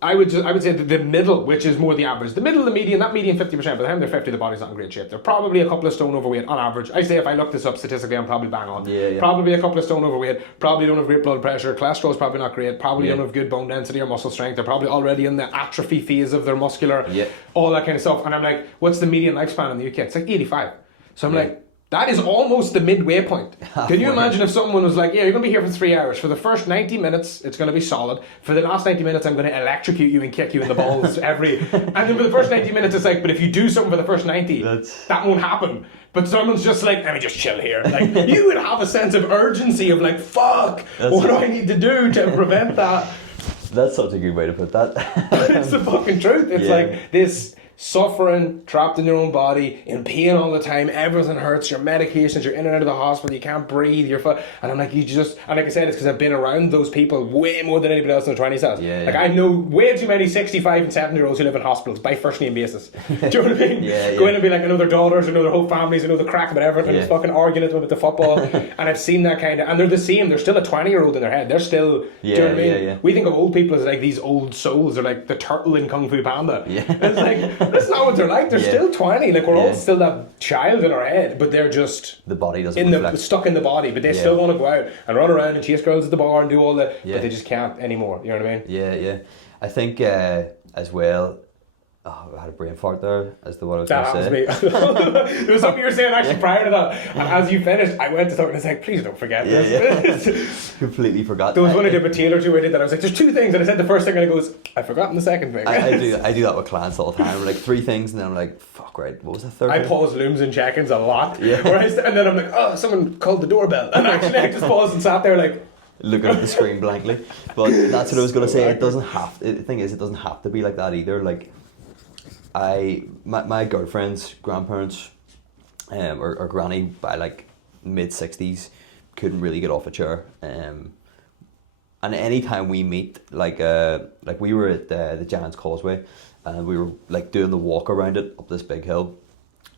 I would say the middle, which is more the average, the middle, the median, that median 50%. By the time they're 50, the body's not in great shape. They're probably a couple of stone overweight on average. I say if I look this up statistically, I'm probably bang on. Probably a couple of stone overweight. Probably don't have great blood pressure. Cholesterol's probably not great. Probably don't have good bone density or muscle strength. They're probably already in the atrophy phase of their muscular, all that kind of stuff. And I'm like, what's the median lifespan in the UK? It's like 85. So I'm like, that is almost the midway point. Can you imagine if someone was like, you're going to be here for 3 hours. For the first 90 minutes, it's going to be solid. For the last 90 minutes, I'm going to electrocute you and kick you in the balls And then for the first 90 minutes, it's like, but if you do something for the first 90, that won't happen. But someone's just like, let me just chill here. Like, you would have a sense of urgency of like, fuck, what do I need to do to prevent that? That's such a good way to put that. It's the fucking truth. It's like this suffering, trapped in your own body, in pain all the time, everything hurts, your medications, you're in and out of the hospital, you can't breathe, and I'm like, and like I said, it's because I've been around those people way more than anybody else in their 20s has. Like, I know way too many 65 and 70 year olds who live in hospitals by first name basis. Do you know what I mean? Go in and be like, I know their daughters, I know their whole families, I know the crack about everything, just fucking arguing about the football. And I've seen that kind of, and they're the same, they're still a 20-year-old in their head, they're still, do you know what I mean? We think of old people as like these old souls, they're like the turtle in Kung Fu Panda. It's like, that's not what they're like. They're still 20. Like, we're all still that child in our head, but they're just the body doesn't stuck in the body. But they still want to go out and run around and chase girls at the bar and do all that. But they just can't anymore. You know what I mean? I think as well. Oh, I had a brain fart there as to what I was going to say. That was me. There was something you were saying actually prior to that, and as you finished, I went to talk and I was like, please don't forget this. Completely forgot. There was one I did with Taylor too, where I did that. I was like, there's 2 things, and I said the first thing, and it goes, I've forgotten the second thing. I do that with clients all the time. We're like 3 things, and then I'm like, fuck, right, what was the third I thing? pause looms and check-ins a lot. And then I'm like, oh, someone called the doorbell. And actually I just paused and sat there like, looking at the screen blankly. But that's what I was going to say. It doesn't have to, the thing is, it doesn't have to be like that either. Like, my girlfriend's grandparents or granny by like mid-60s couldn't really get off a chair, and any time we meet, like we were at the Giant's Causeway, and we were like doing the walk around it up this big hill,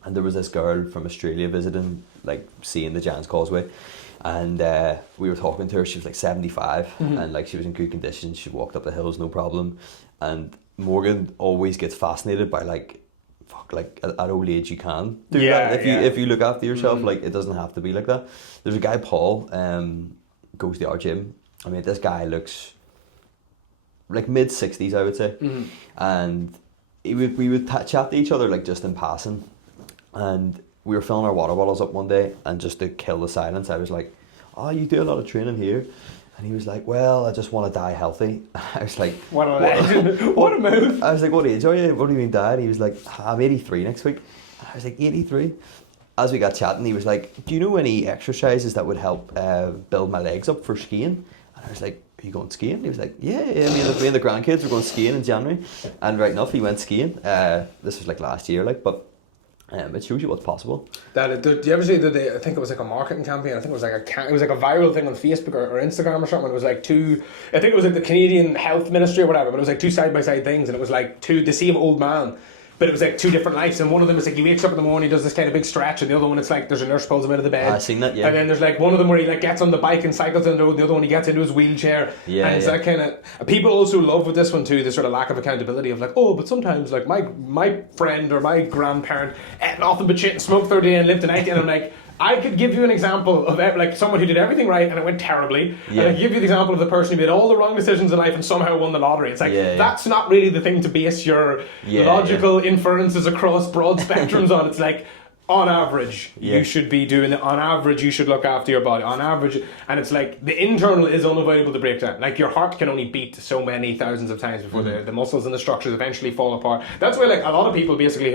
and there was this girl from Australia visiting, like seeing the Giant's Causeway, and we were talking to her. She was like 75 and like she was in good condition. She walked up the hills no problem, and Morgan always gets fascinated by like at old age you can do that if you look after yourself. Like, it doesn't have to be like that. There's a guy, Paul, goes to our gym. I mean, this guy looks like mid-60s, I would say, and we would chat to each other like just in passing, and we were filling our water bottles up one day, and just to kill the silence, I was like, oh, you do a lot of training here. And he was like, well, I just want to die healthy. I was like, What a legend. What a move. I was like, what age are you? What do you mean die? And he was like, I'm 83 next week. And I was like, 83? As we got chatting, he was like, do you know any exercises that would help build my legs up for skiing? And I was like, are you going skiing? He was like, yeah, me and the grandkids were going skiing in January. And right enough, he went skiing. This was like last year, like, but it shows you what's possible. Do you ever see I think it was like a marketing campaign. I think it was like a viral thing on Facebook or Instagram or something. It was like I think it was like the Canadian Health Ministry or whatever, but it was like two side-by-side things, and it was like the same old man. But it was like two different lives, and one of them is like he wakes up in the morning, he does this kind of big stretch, and the other one it's like there's a nurse pulls him out of the bed. I've seen that, yeah. And then there's like one of them where he like gets on the bike and cycles down the road, the other one he gets into his wheelchair. Yeah, and it's that kind of people also love with this one too, the sort of lack of accountability of like, oh, but sometimes like my friend or my grandparent ate nothing but shit and smoked their day and lived to 90, and I'm like, I could give you an example of like someone who did everything right and it went terribly, and I could give you the example of the person who made all the wrong decisions in life and somehow won the lottery. It's like that's not really the thing to base your logical inferences across broad spectrums on. It's like, on average, you should be doing it. On average, you should look after your body. On average, and it's like the internal is unavoidable to break down. Like your heart can only beat so many thousands of times before the muscles and the structures eventually fall apart. That's why like a lot of people basically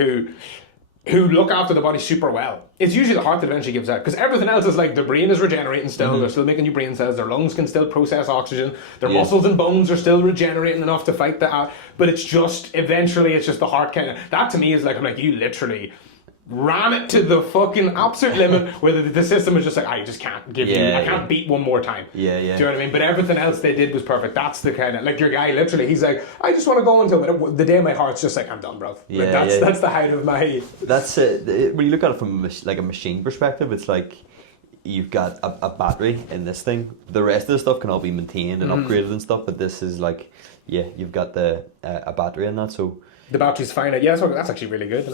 who look after the body super well, it's usually the heart that eventually gives out, because everything else is like, the brain is regenerating still, they're still making new brain cells, their lungs can still process oxygen, their muscles and bones are still regenerating enough to fight that out, but it's just, eventually it's just the heart kind of, that to me is like, I'm like, you literally ran it to the fucking absolute limit where the system is just like, I just can't give you, I can't beat one more time. Do you know what I mean? But everything else they did was perfect. That's the kind of, like your guy literally, he's like, I just want to go until the day my heart's just like, I'm done, bro. That's the height of my... That's it. When you look at it from like a machine perspective, it's like you've got a battery in this thing. The rest of the stuff can all be maintained and upgraded and stuff, but this is like, you've got a battery in that, so... The battery's fine. Yeah, that's actually really good.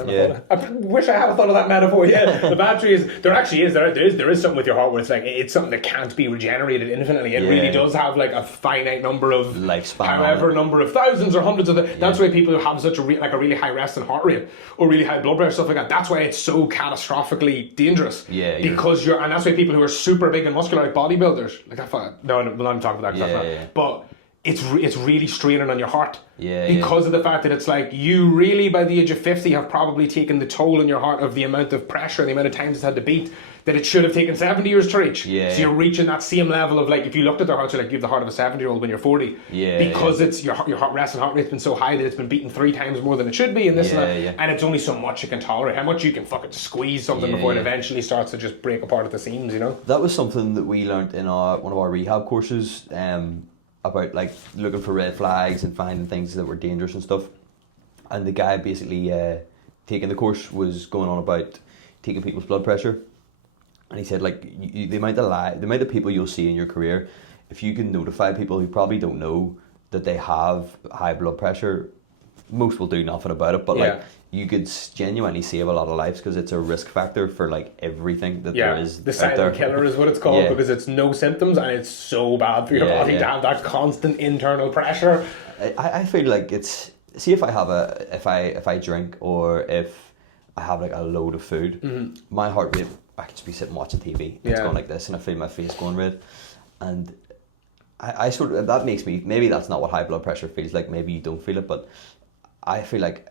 I wish I had thought of that metaphor. Yeah, the battery is. There is something with your heart where it's like it's something that can't be regenerated infinitely. It really does have like a finite number of lifespan, however number of thousands or hundreds of. That's why people who have such a really high resting heart rate or really high blood pressure, stuff like that. That's why it's so catastrophically dangerous. Because and that's why people who are super big and muscular, like bodybuilders, like that. No, I'm not talking about that. But it's really straining on your heart. Because of the fact that it's like you really by the age of 50 have probably taken the toll on your heart of the amount of pressure and the amount of times it's had to beat that it should have taken 70 years to reach. So you're reaching that same level of like, if you looked at their hearts, you're like, you have the heart of a 70-year-old when you're 40. Because it's your heart resting heart rate's been so high that it's been beating 3 times more than it should be, and this and that. And it's only so much it can tolerate. How much you can fucking squeeze something before it eventually starts to just break apart at the seams, you know? That was something that we learnt in one of our rehab courses, about like looking for red flags and finding things that were dangerous and stuff. And the guy basically taking the course was going on about taking people's blood pressure, and he said like the amount of people you'll see in your career, if you can notify people who probably don't know that they have high blood pressure, most will do nothing about it, but like you could genuinely save a lot of lives, because it's a risk factor for like everything that there is. The silent killer is what it's called, because it's no symptoms and it's so bad for your body to have that constant internal pressure. I feel like it's, see if I drink or if I have like a load of food, my heart rate, I could just be sitting watching TV, it's going like this and I feel my face going red, and I sort of, that makes me, maybe that's not what high blood pressure feels like, maybe you don't feel it, but I feel like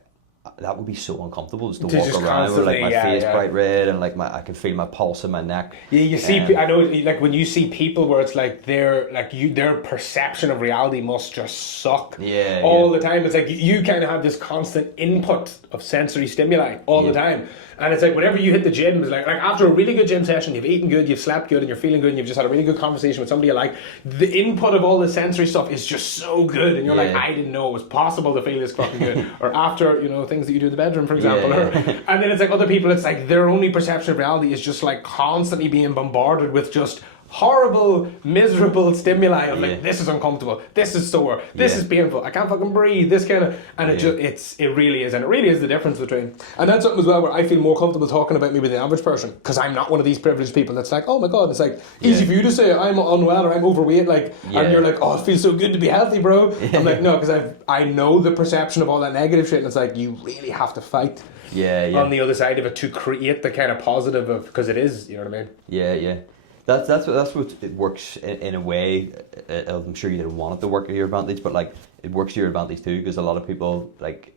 that would be so uncomfortable just to walk around with like my face bright red and like I can feel my pulse in my neck. You see, I know, like when you see people where it's like their perception of reality must just suck all the time. It's like you kind of have this constant input of sensory stimuli all the time. And it's like whenever you hit the gym, it's like after a really good gym session, you've eaten good, you've slept good, and you're feeling good, and you've just had a really good conversation with somebody you like, the input of all the sensory stuff is just so good, and you're like, I didn't know it was possible to feel this fucking good. Or after, things that you do in the bedroom, for example. And then it's like other people, it's like their only perception of reality is just like constantly being bombarded with just horrible, miserable stimuli of like, this is uncomfortable, this is sore, this is painful, I can't fucking breathe, this kind of, and it really is the difference between, and that's something as well where I feel more comfortable talking about me with the average person, because I'm not one of these privileged people that's like, oh my god, it's like easy for you to say I'm unwell or I'm overweight, like, and you're like, oh, it feels so good to be healthy, bro. I'm like, no, because I know the perception of all that negative shit, and it's like, you really have to fight on the other side of it to create the kind of positive of, because it is, you know what I mean? That's what it works in a way. I'm sure you didn't want it to work to your advantage, but like it works to your advantage too, because a lot of people, like,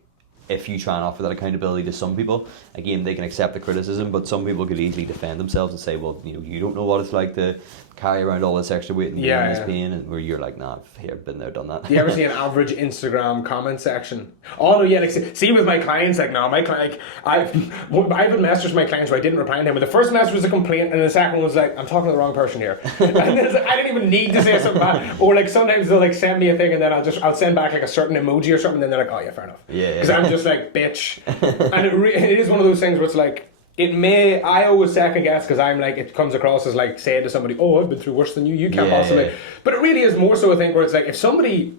if you try and offer that accountability to some people, again, they can accept the criticism, but some people could easily defend themselves and say, well, you don't know what it's like to carry around all this extra weight and this pain, and where you're like, nah, I've been there, done that. You ever see an average Instagram comment section? Oh no, yeah, like see with my clients, like no, my client, like I've had messages with my clients where I didn't reply to him, but the first message was a complaint, and the second one was like, I'm talking to the wrong person here, and it's like, I didn't even need to say something bad. Or like sometimes they'll like send me a thing, and then I'll send back like a certain emoji or something, and then they're like, oh yeah, fair enough, because I'm just like, bitch, and it is one of those things where it's like, I always second guess, because I'm like, it comes across as like saying to somebody, oh, I've been through worse than you can't possibly. But it really is more so a thing where it's like, if somebody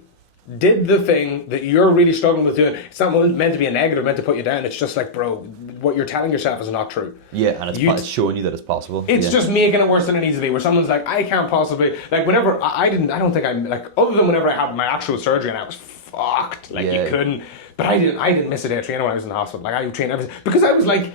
did the thing that you're really struggling with doing, it's not meant to be a negative, meant to put you down. It's just like, bro, what you're telling yourself is not true. Yeah, and it's showing you that it's possible. It's just making it worse than it needs to be, where someone's like, I can't possibly, like whenever, I don't think I'm, like, other than whenever I had my actual surgery and I was fucked, like you couldn't, but I didn't miss a day of training when I was in the hospital. Like I trained everything, because I was like,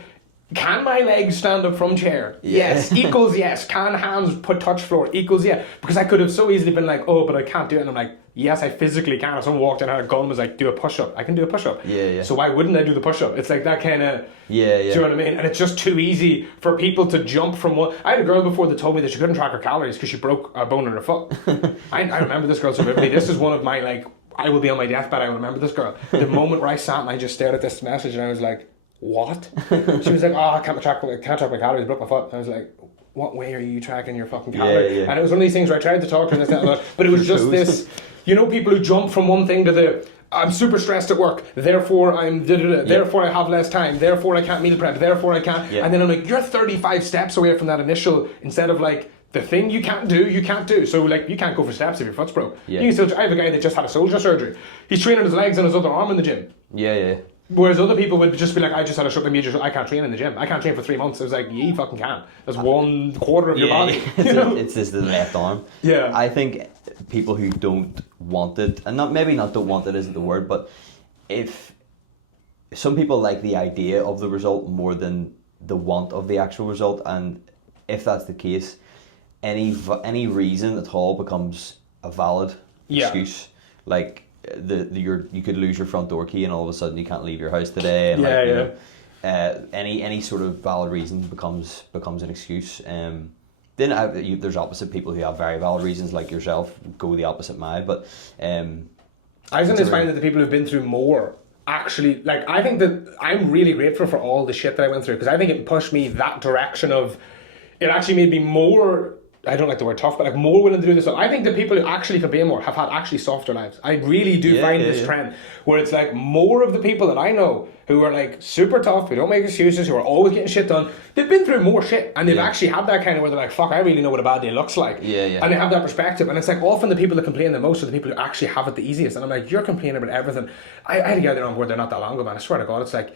can my legs stand up from chair? Yes. Equals yes. Can hands touch floor? Equals yeah. Because I could have so easily been like, oh, but I can't do it. And I'm like, yes, I physically can. If someone walked in and had a gun and was like, do a push-up. I can do a push-up. Yeah. So why wouldn't I do the push-up? It's like that kind of... Yeah. Do you know what I mean? And it's just too easy for people to jump from one... I had a girl before that told me that she couldn't track her calories because she broke a bone in her foot. I remember this girl so vividly. This is one of my, like... I will be on my deathbed, I will remember this girl. The moment where I sat and I just stared at this message and I was like... What? She was like, oh, I can't track my calories, broke my foot. I was like, what way are you tracking your fucking calories? Yeah. And it was one of these things where I tried to talk to her and this, but it was just this, people who jump from one thing to the, I'm super stressed at work, therefore I'm therefore I have less time, therefore I can't meal prep, therefore I can't. And then I'm like, you're 35 steps away from that initial, instead of like, the thing you can't do. So like, you can't go for steps if your foot's broke. You can still, I have a guy that just had a shoulder surgery. He's training his legs and his other arm in the gym. Yeah. Whereas other people would just be like, I just had a shoulder, I can't train in the gym. I can't train for 3 months. I was like, yeah, you fucking can. That's 1/4 of your body. It's just the left arm. Yeah. I think people who don't want it, and not don't want it isn't the word, but if some people like the idea of the result more than the want of the actual result, and if that's the case, any reason at all becomes a valid excuse. Like, you could lose your front door key and all of a sudden you can't leave your house today, and any sort of valid reason becomes an excuse. Then there's opposite people who have very valid reasons, like yourself, go the opposite mile. But I sometimes find that the people who've been through more actually, like, I think that I'm really grateful for all the shit that I went through, because I think it pushed me that direction of, it actually made me more, I don't like the word tough, but like more willing to do this. So I think the people who actually can pay more have had actually softer lives. I really do find this trend where it's like more of the people that I know who are like super tough, who don't make excuses, who are always getting shit done, they've been through more shit, and they've actually had that kind of where they're like, fuck, I really know what a bad day looks like. And they have that perspective. And it's like often the people that complain the most are the people who actually have it the easiest. And I'm like, you're complaining about everything. I had a guy there on board there not that long ago, man. I swear to God, it's like,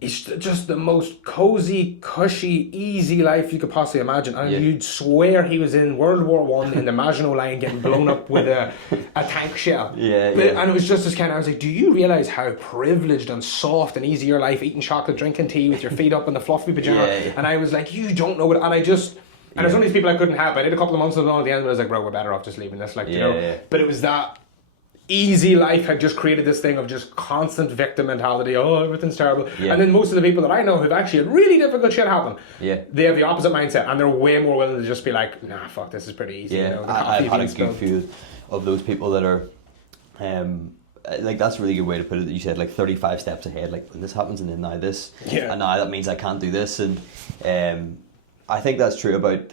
it's just the most cozy, cushy, easy life you could possibly imagine. And you'd swear he was in World War One in the Maginot Line getting blown up with a tank shell. And it was just this kind of, I was like, do you realise how privileged and soft and easy your life, eating chocolate, drinking tea with your feet up in the fluffy pyjama? And I was like, you don't know what, and I just... And there's some of these people I couldn't help. I did a couple of months of them at the end, and I was like, bro, we're better off just leaving this. Like, you know. But it was that easy life had just created this thing of just constant victim mentality. Oh, everything's terrible. And then most of the people that I know who've actually had really difficult shit happen, they have the opposite mindset, and they're way more willing to just be like, nah, fuck, this is pretty easy. You know, I've had a good few of those people that are like, that's a really good way to put it, that you said, like, 35 steps ahead, like, when this happens and then now this, and now that means I can't do this. And I think that's true about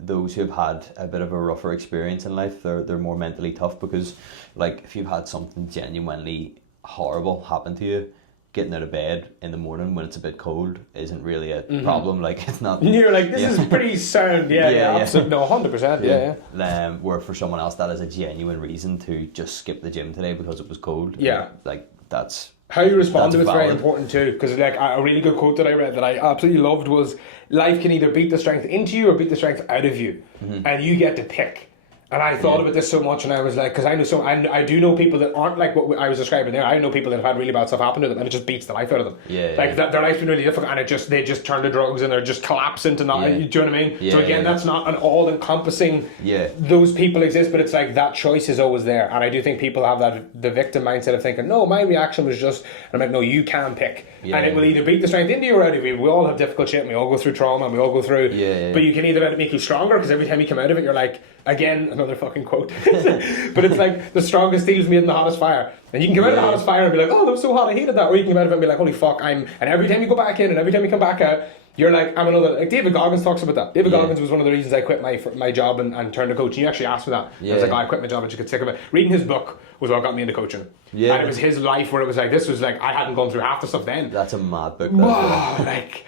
those who've had a bit of a rougher experience in life. They're more mentally tough, because, like, if you've had something genuinely horrible happen to you, getting out of bed in the morning when it's a bit cold isn't really a problem. Like, it's not. You're like, this is pretty sound. Absolutely. No, 100%. Where for someone else that is a genuine reason to just skip the gym today because it was cold. Like, that's. How you respond to it's very important too, because like a really good quote that I read that I absolutely loved was, life can either beat the strength into you or beat the strength out of you, and you get to pick. And I thought about this so much, and I was like, because I do know people that aren't like what I was describing there. I know people that have had really bad stuff happen to them, and it just beats the life out of them. Yeah. Like their life's been really difficult, and they just turn to drugs, and they're just collapse into nothing. Yeah. Do you know what I mean? Yeah, So again, that's not an all-encompassing. Yeah. Those people exist, but it's like that choice is always there, and I do think people have the victim mindset of thinking, no, my reaction was just. And I'm like, no, you can pick, and it will either beat the strength into you or out of you. We all have difficult shit, and we all go through trauma, and we all go through. Yeah. But you can either let it make you stronger, because every time you come out of it, you're like, again, another fucking quote. But it's like the strongest steel's made in the hottest fire, and you can come out of the hottest fire and be like, oh, that was so hot, I hated that. Or you can come out of it and be like, holy fuck, and every time you go back in and every time you come back out, you're like, I'm another. Like David Goggins talks about that. David Goggins was one of the reasons I quit my job and turned to coaching. You actually asked me that. I was like, oh, I quit my job and just get sick of it. Reading his book was what got me into coaching. Yeah. And it was his life where it was like, this was like, I hadn't gone through half the stuff then. That's a mad book. Wow, like.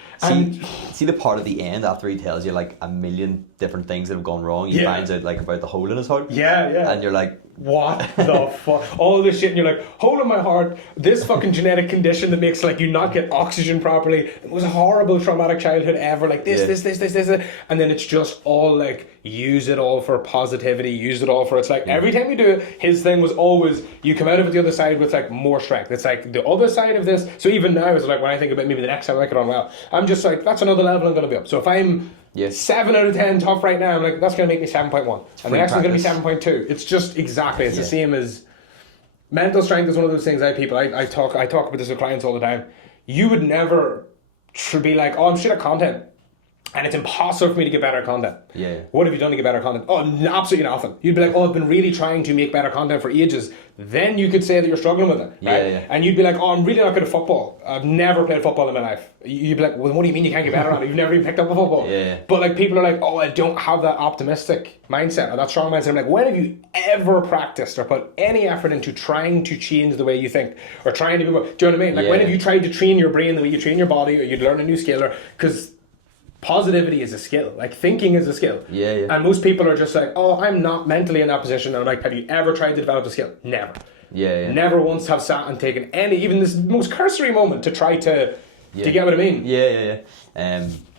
See the part at the end after he tells you like a million different things that have gone wrong. He finds out like about the hole in his heart. Yeah. And you're like, what the fuck? All this shit, and you're like, hole in my heart, this fucking genetic condition that makes like you not get oxygen properly. It was a horrible traumatic childhood ever. Like this, and then it's just all like use it all for positivity, use it all for. It's like every time you do it, his thing was always you come out of it the other side with like more strength. It's like the other side of this. So even now, it's like when I think about maybe the next time I get on well, I'm just like that's another level I'm going to be up. So if I'm 7 out of 10 tough right now, I'm like that's going to make me 7.1, and the next one's going to be 7.2. It's just exactly the same as mental strength is one of those things. I talk about this with clients all the time. You would never be like, oh, I'm shit at content. And it's impossible for me to get better at content. Yeah. What have you done to get better content? Oh, absolutely nothing. You'd be like, oh, I've been really trying to make better content for ages. Then you could say that you're struggling with it, right? Yeah. And you'd be like, oh, I'm really not good at football. I've never played football in my life. You'd be like, well, what do you mean you can't get better at it? You've never even picked up a football. Yeah. But like people are like, oh, I don't have that optimistic mindset or that strong mindset. I'm like, when have you ever practiced or put any effort into trying to change the way you think or trying to be more, do you know what I mean? Like when have you tried to train your brain the way you train your body, or you'd learn a new skill, or because positivity is a skill, like thinking is a skill. And most people are just like, oh, I'm not mentally in that position. And I'm like, have you ever tried to develop a skill? Never. Never once have sat and taken any, even this most cursory moment to try to get what I mean?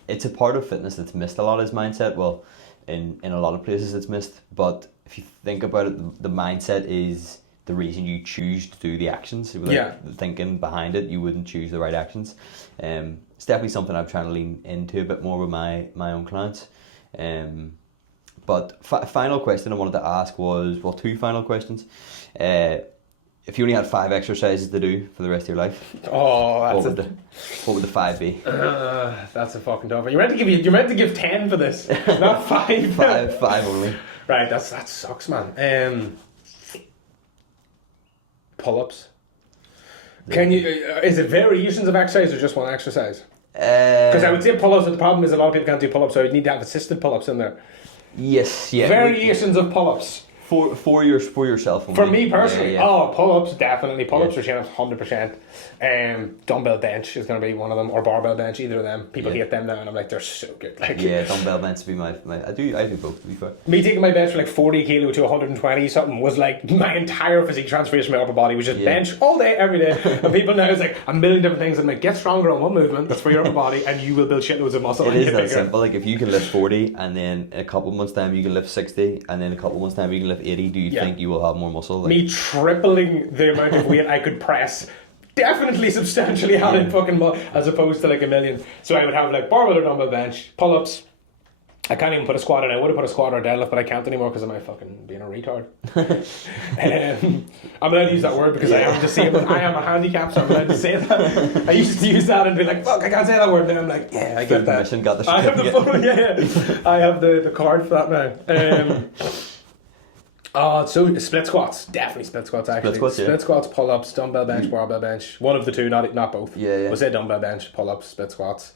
It's a part of fitness that's missed a lot, is mindset. Well, in a lot of places it's missed, but if you think about it, the mindset is the reason you choose to do the actions. Without the thinking behind it, you wouldn't choose the right actions. It's definitely something I'm trying to lean into a bit more with my own clients. But final question I wanted to ask was, well, 2 final questions. If you only had 5 exercises to do for the rest of your life, what would the 5 be? That's a fucking tough one. You're meant to give 10 for this, not 5. 5 only. Right, that sucks, man. Pull-ups. Can you? Is it variations of exercise or just one exercise? Because I would say pull-ups, but the problem is a lot of people can't do pull-ups, so you need to have assisted pull-ups in there. Yes, yeah. Variations of pull-ups. For yourself. For me personally, pull-ups definitely. Pull-ups for chin-ups 100%. Dumbbell bench is going to be one of them, or barbell bench, either of them. People hate them now, and I'm like, they're so good. Like, dumbbell bench would be my I do both, to be fair. Me taking my bench from like 40 kilo to 120 something was like my entire physique transformation. My upper body was just bench all day, every day. And people now, it's like a million different things. I'm like, get stronger on one movement that's for your upper body, and you will build shitloads of muscle. It is that simple. Like if you can lift 40, and then in a couple of months' time you can lift 60, and then in a couple of months' time you can lift 80, do you think you will have more muscle? Like, me tripling the amount of weight I could press definitely substantially added fucking as opposed to like a million. So I would have like barbell or dumbbell bench, pull-ups. I can't even put a squat in. I would have put a squat or a deadlift, but I can't anymore because of my fucking being a retard. I'm allowed to use that word because I am disabled. I am a handicap, so I'm allowed to say that. I used to use that and be like, fuck, I can't say that word. Now I'm like, yeah, I get that. Got the I have the full, I have the card for that now. So split squats, definitely split squats actually. Split squats, pull-ups, dumbbell bench, barbell bench. One of the two, not both. We'll say dumbbell bench, pull-ups, split squats.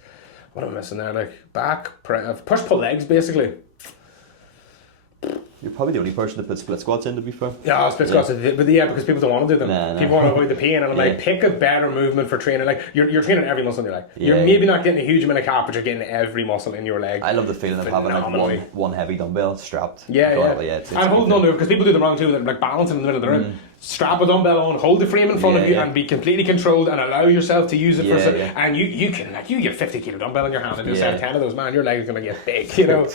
What am I missing there? Like back, push-pull legs, basically. You're probably the only person to put split squats in, to be fair. Yeah, split squats, but because people don't want to do them. People want to avoid the pain, and I'm like, pick a better movement for training. Like you're training every muscle in your leg. You're maybe not getting a huge amount of calf, but you're getting every muscle in your leg. I love the feeling of having like one heavy dumbbell strapped. And holding on to it, because people do the wrong too. They're like balancing in the middle of the room. strap a dumbbell on, hold the frame in front of you, and be completely controlled and allow yourself to use it for and you can, like, you get 50 kilo dumbbell in your hand and do 10 of those, man, your legs are going to get big, you know.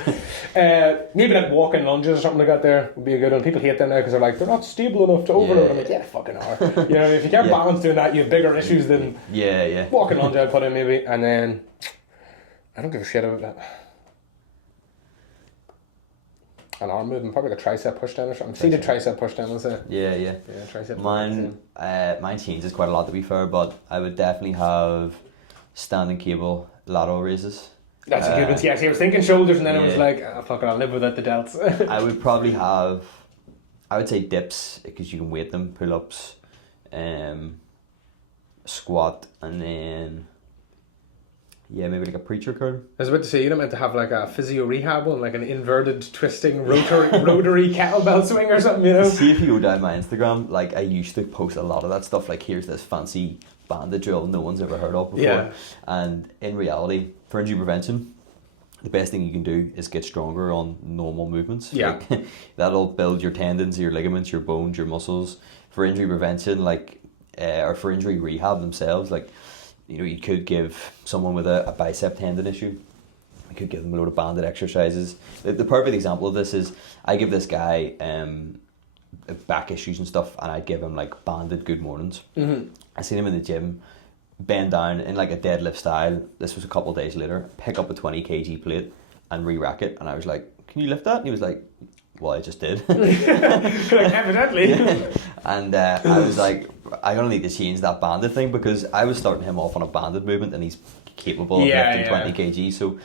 Maybe like walking lunges or something like that there would be a good one. People hate them now because they're like, they're not stable enough to overload. I'm like, yeah, they fucking are. You know, if you can't balance doing that, you have bigger issues than walking lunge I'd put in maybe. And then I don't give a shit about that. An arm movement, probably like a tricep push down or something. See the tricep push down, was it? Yeah, tricep. Mine changes quite a lot, to be fair, but I would definitely have standing cable lateral raises. That's a good one. Yeah, see, I was thinking shoulders, and then I was like, oh, fuck it, I'll live without the delts. I would probably have, I would say dips, because you can weight them, pull-ups, squat, and then maybe like a preacher curl. I was about to say, you're not meant to have like a physio rehab one, like an inverted twisting rotary kettlebell swing or something, you know? See, if you go down my Instagram, like I used to post a lot of that stuff, like here's this fancy banded drill no one's ever heard of before. And in reality, for injury prevention, the best thing you can do is get stronger on normal movements. Like, that'll build your tendons, your ligaments, your bones, your muscles. For injury prevention, like, or for injury rehab themselves, like, you know, you could give someone with a bicep tendon issue, you could give them a load of banded exercises. The perfect example of this is, I give this guy back issues and stuff, and I'd give him like banded good mornings. I seen him in the gym, bend down in like a deadlift style. This was a couple of days later, pick up a 20 kg plate and re-rack it, and I was like, can you lift that? And he was like, well, I just did. Like, evidently. And I was like, I'm going to need to change that banded thing, because I was starting him off on a banded movement and he's capable of lifting 20 kg. So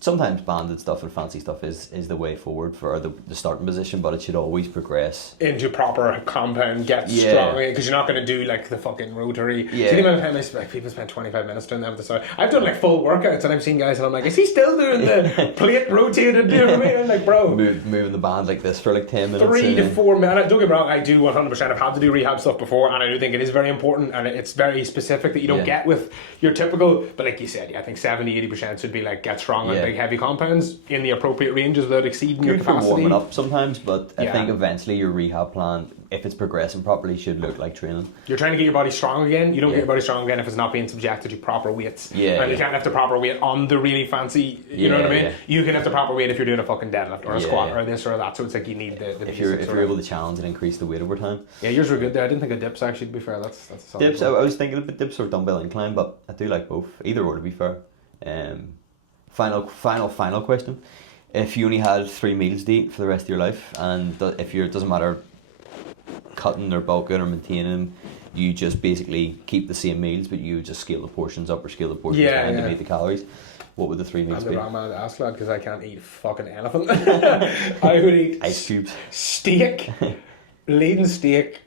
sometimes banded stuff and fancy stuff is the way forward for the starting position, but it should always progress into proper compound, get strong, because you're not going to do like the fucking rotary. See the amount of time like people spend 25 minutes doing that at the start. I've done like full workouts and I've seen guys and I'm like, is he still doing the plate rotated? Do you know what I mean? I'm like, bro, moving the band like this for like 10 minutes, 3 to 4 minutes. Don't get me wrong, I do 100%. I've had to do rehab stuff before, and I do think it is very important, and it's very specific that you don't get with your typical, but like you said, I think 70-80% should be like, get strong on big heavy compounds in the appropriate ranges without exceeding your capacity. For warming up sometimes, but I think eventually your rehab plan, if it's progressing properly, should look like training. You're trying to get your body strong again. You don't get your body strong again if it's not being subjected to proper weights. And you can't lift the proper weight on the really fancy, you know what I mean? You can lift the proper weight if you're doing a fucking deadlift or a squat or this or that. So it's like you need the if you're able to challenge and increase the weight over time. Yeah, yours were good there. I didn't think of dips, actually, to be fair. That's a solid dips. I was thinking about dips or dumbbell incline, but I do like both. Either or, to be fair. Final question. If you only had 3 meals to eat for the rest of your life, and if it doesn't matter cutting or bulking or maintaining, you just basically keep the same meals, but you just scale the portions up or scale the portions down to meet the calories, what would the 3 meals be? I'm the wrong man to ask that, because I can't eat fucking anything. I would eat ice cubes, steak, lean steak,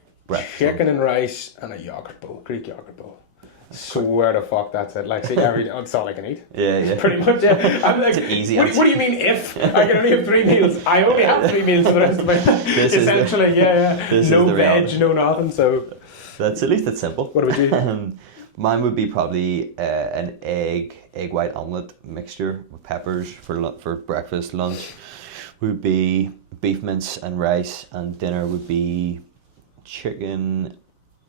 chicken and rice, and a yogurt bowl, Greek yogurt bowl. Swear to fuck, that's it. Like, see, that's all I can eat. Yeah. Pretty much, I'm like, it's an easy what do you mean if? I can only have 3 meals. I only have 3 meals for the rest of my life. Essentially, no veg, no nothing, so... At least it's simple. What about you? Mine would be probably an egg white omelette mixture with peppers for breakfast. Lunch would be beef mince and rice, and dinner would be chicken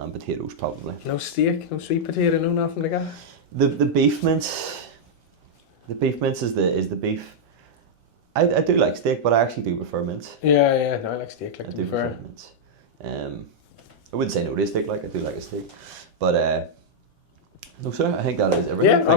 and potatoes, probably. No steak, no sweet potato, no nothing like that. The beef mince is the beef. I do like steak, but I actually do prefer mince. Yeah, no, I like steak. Like, I to do be fair. prefer mince. I wouldn't say no to a steak. Like, I do like a steak, but no, sir. I think that is everything. Yeah,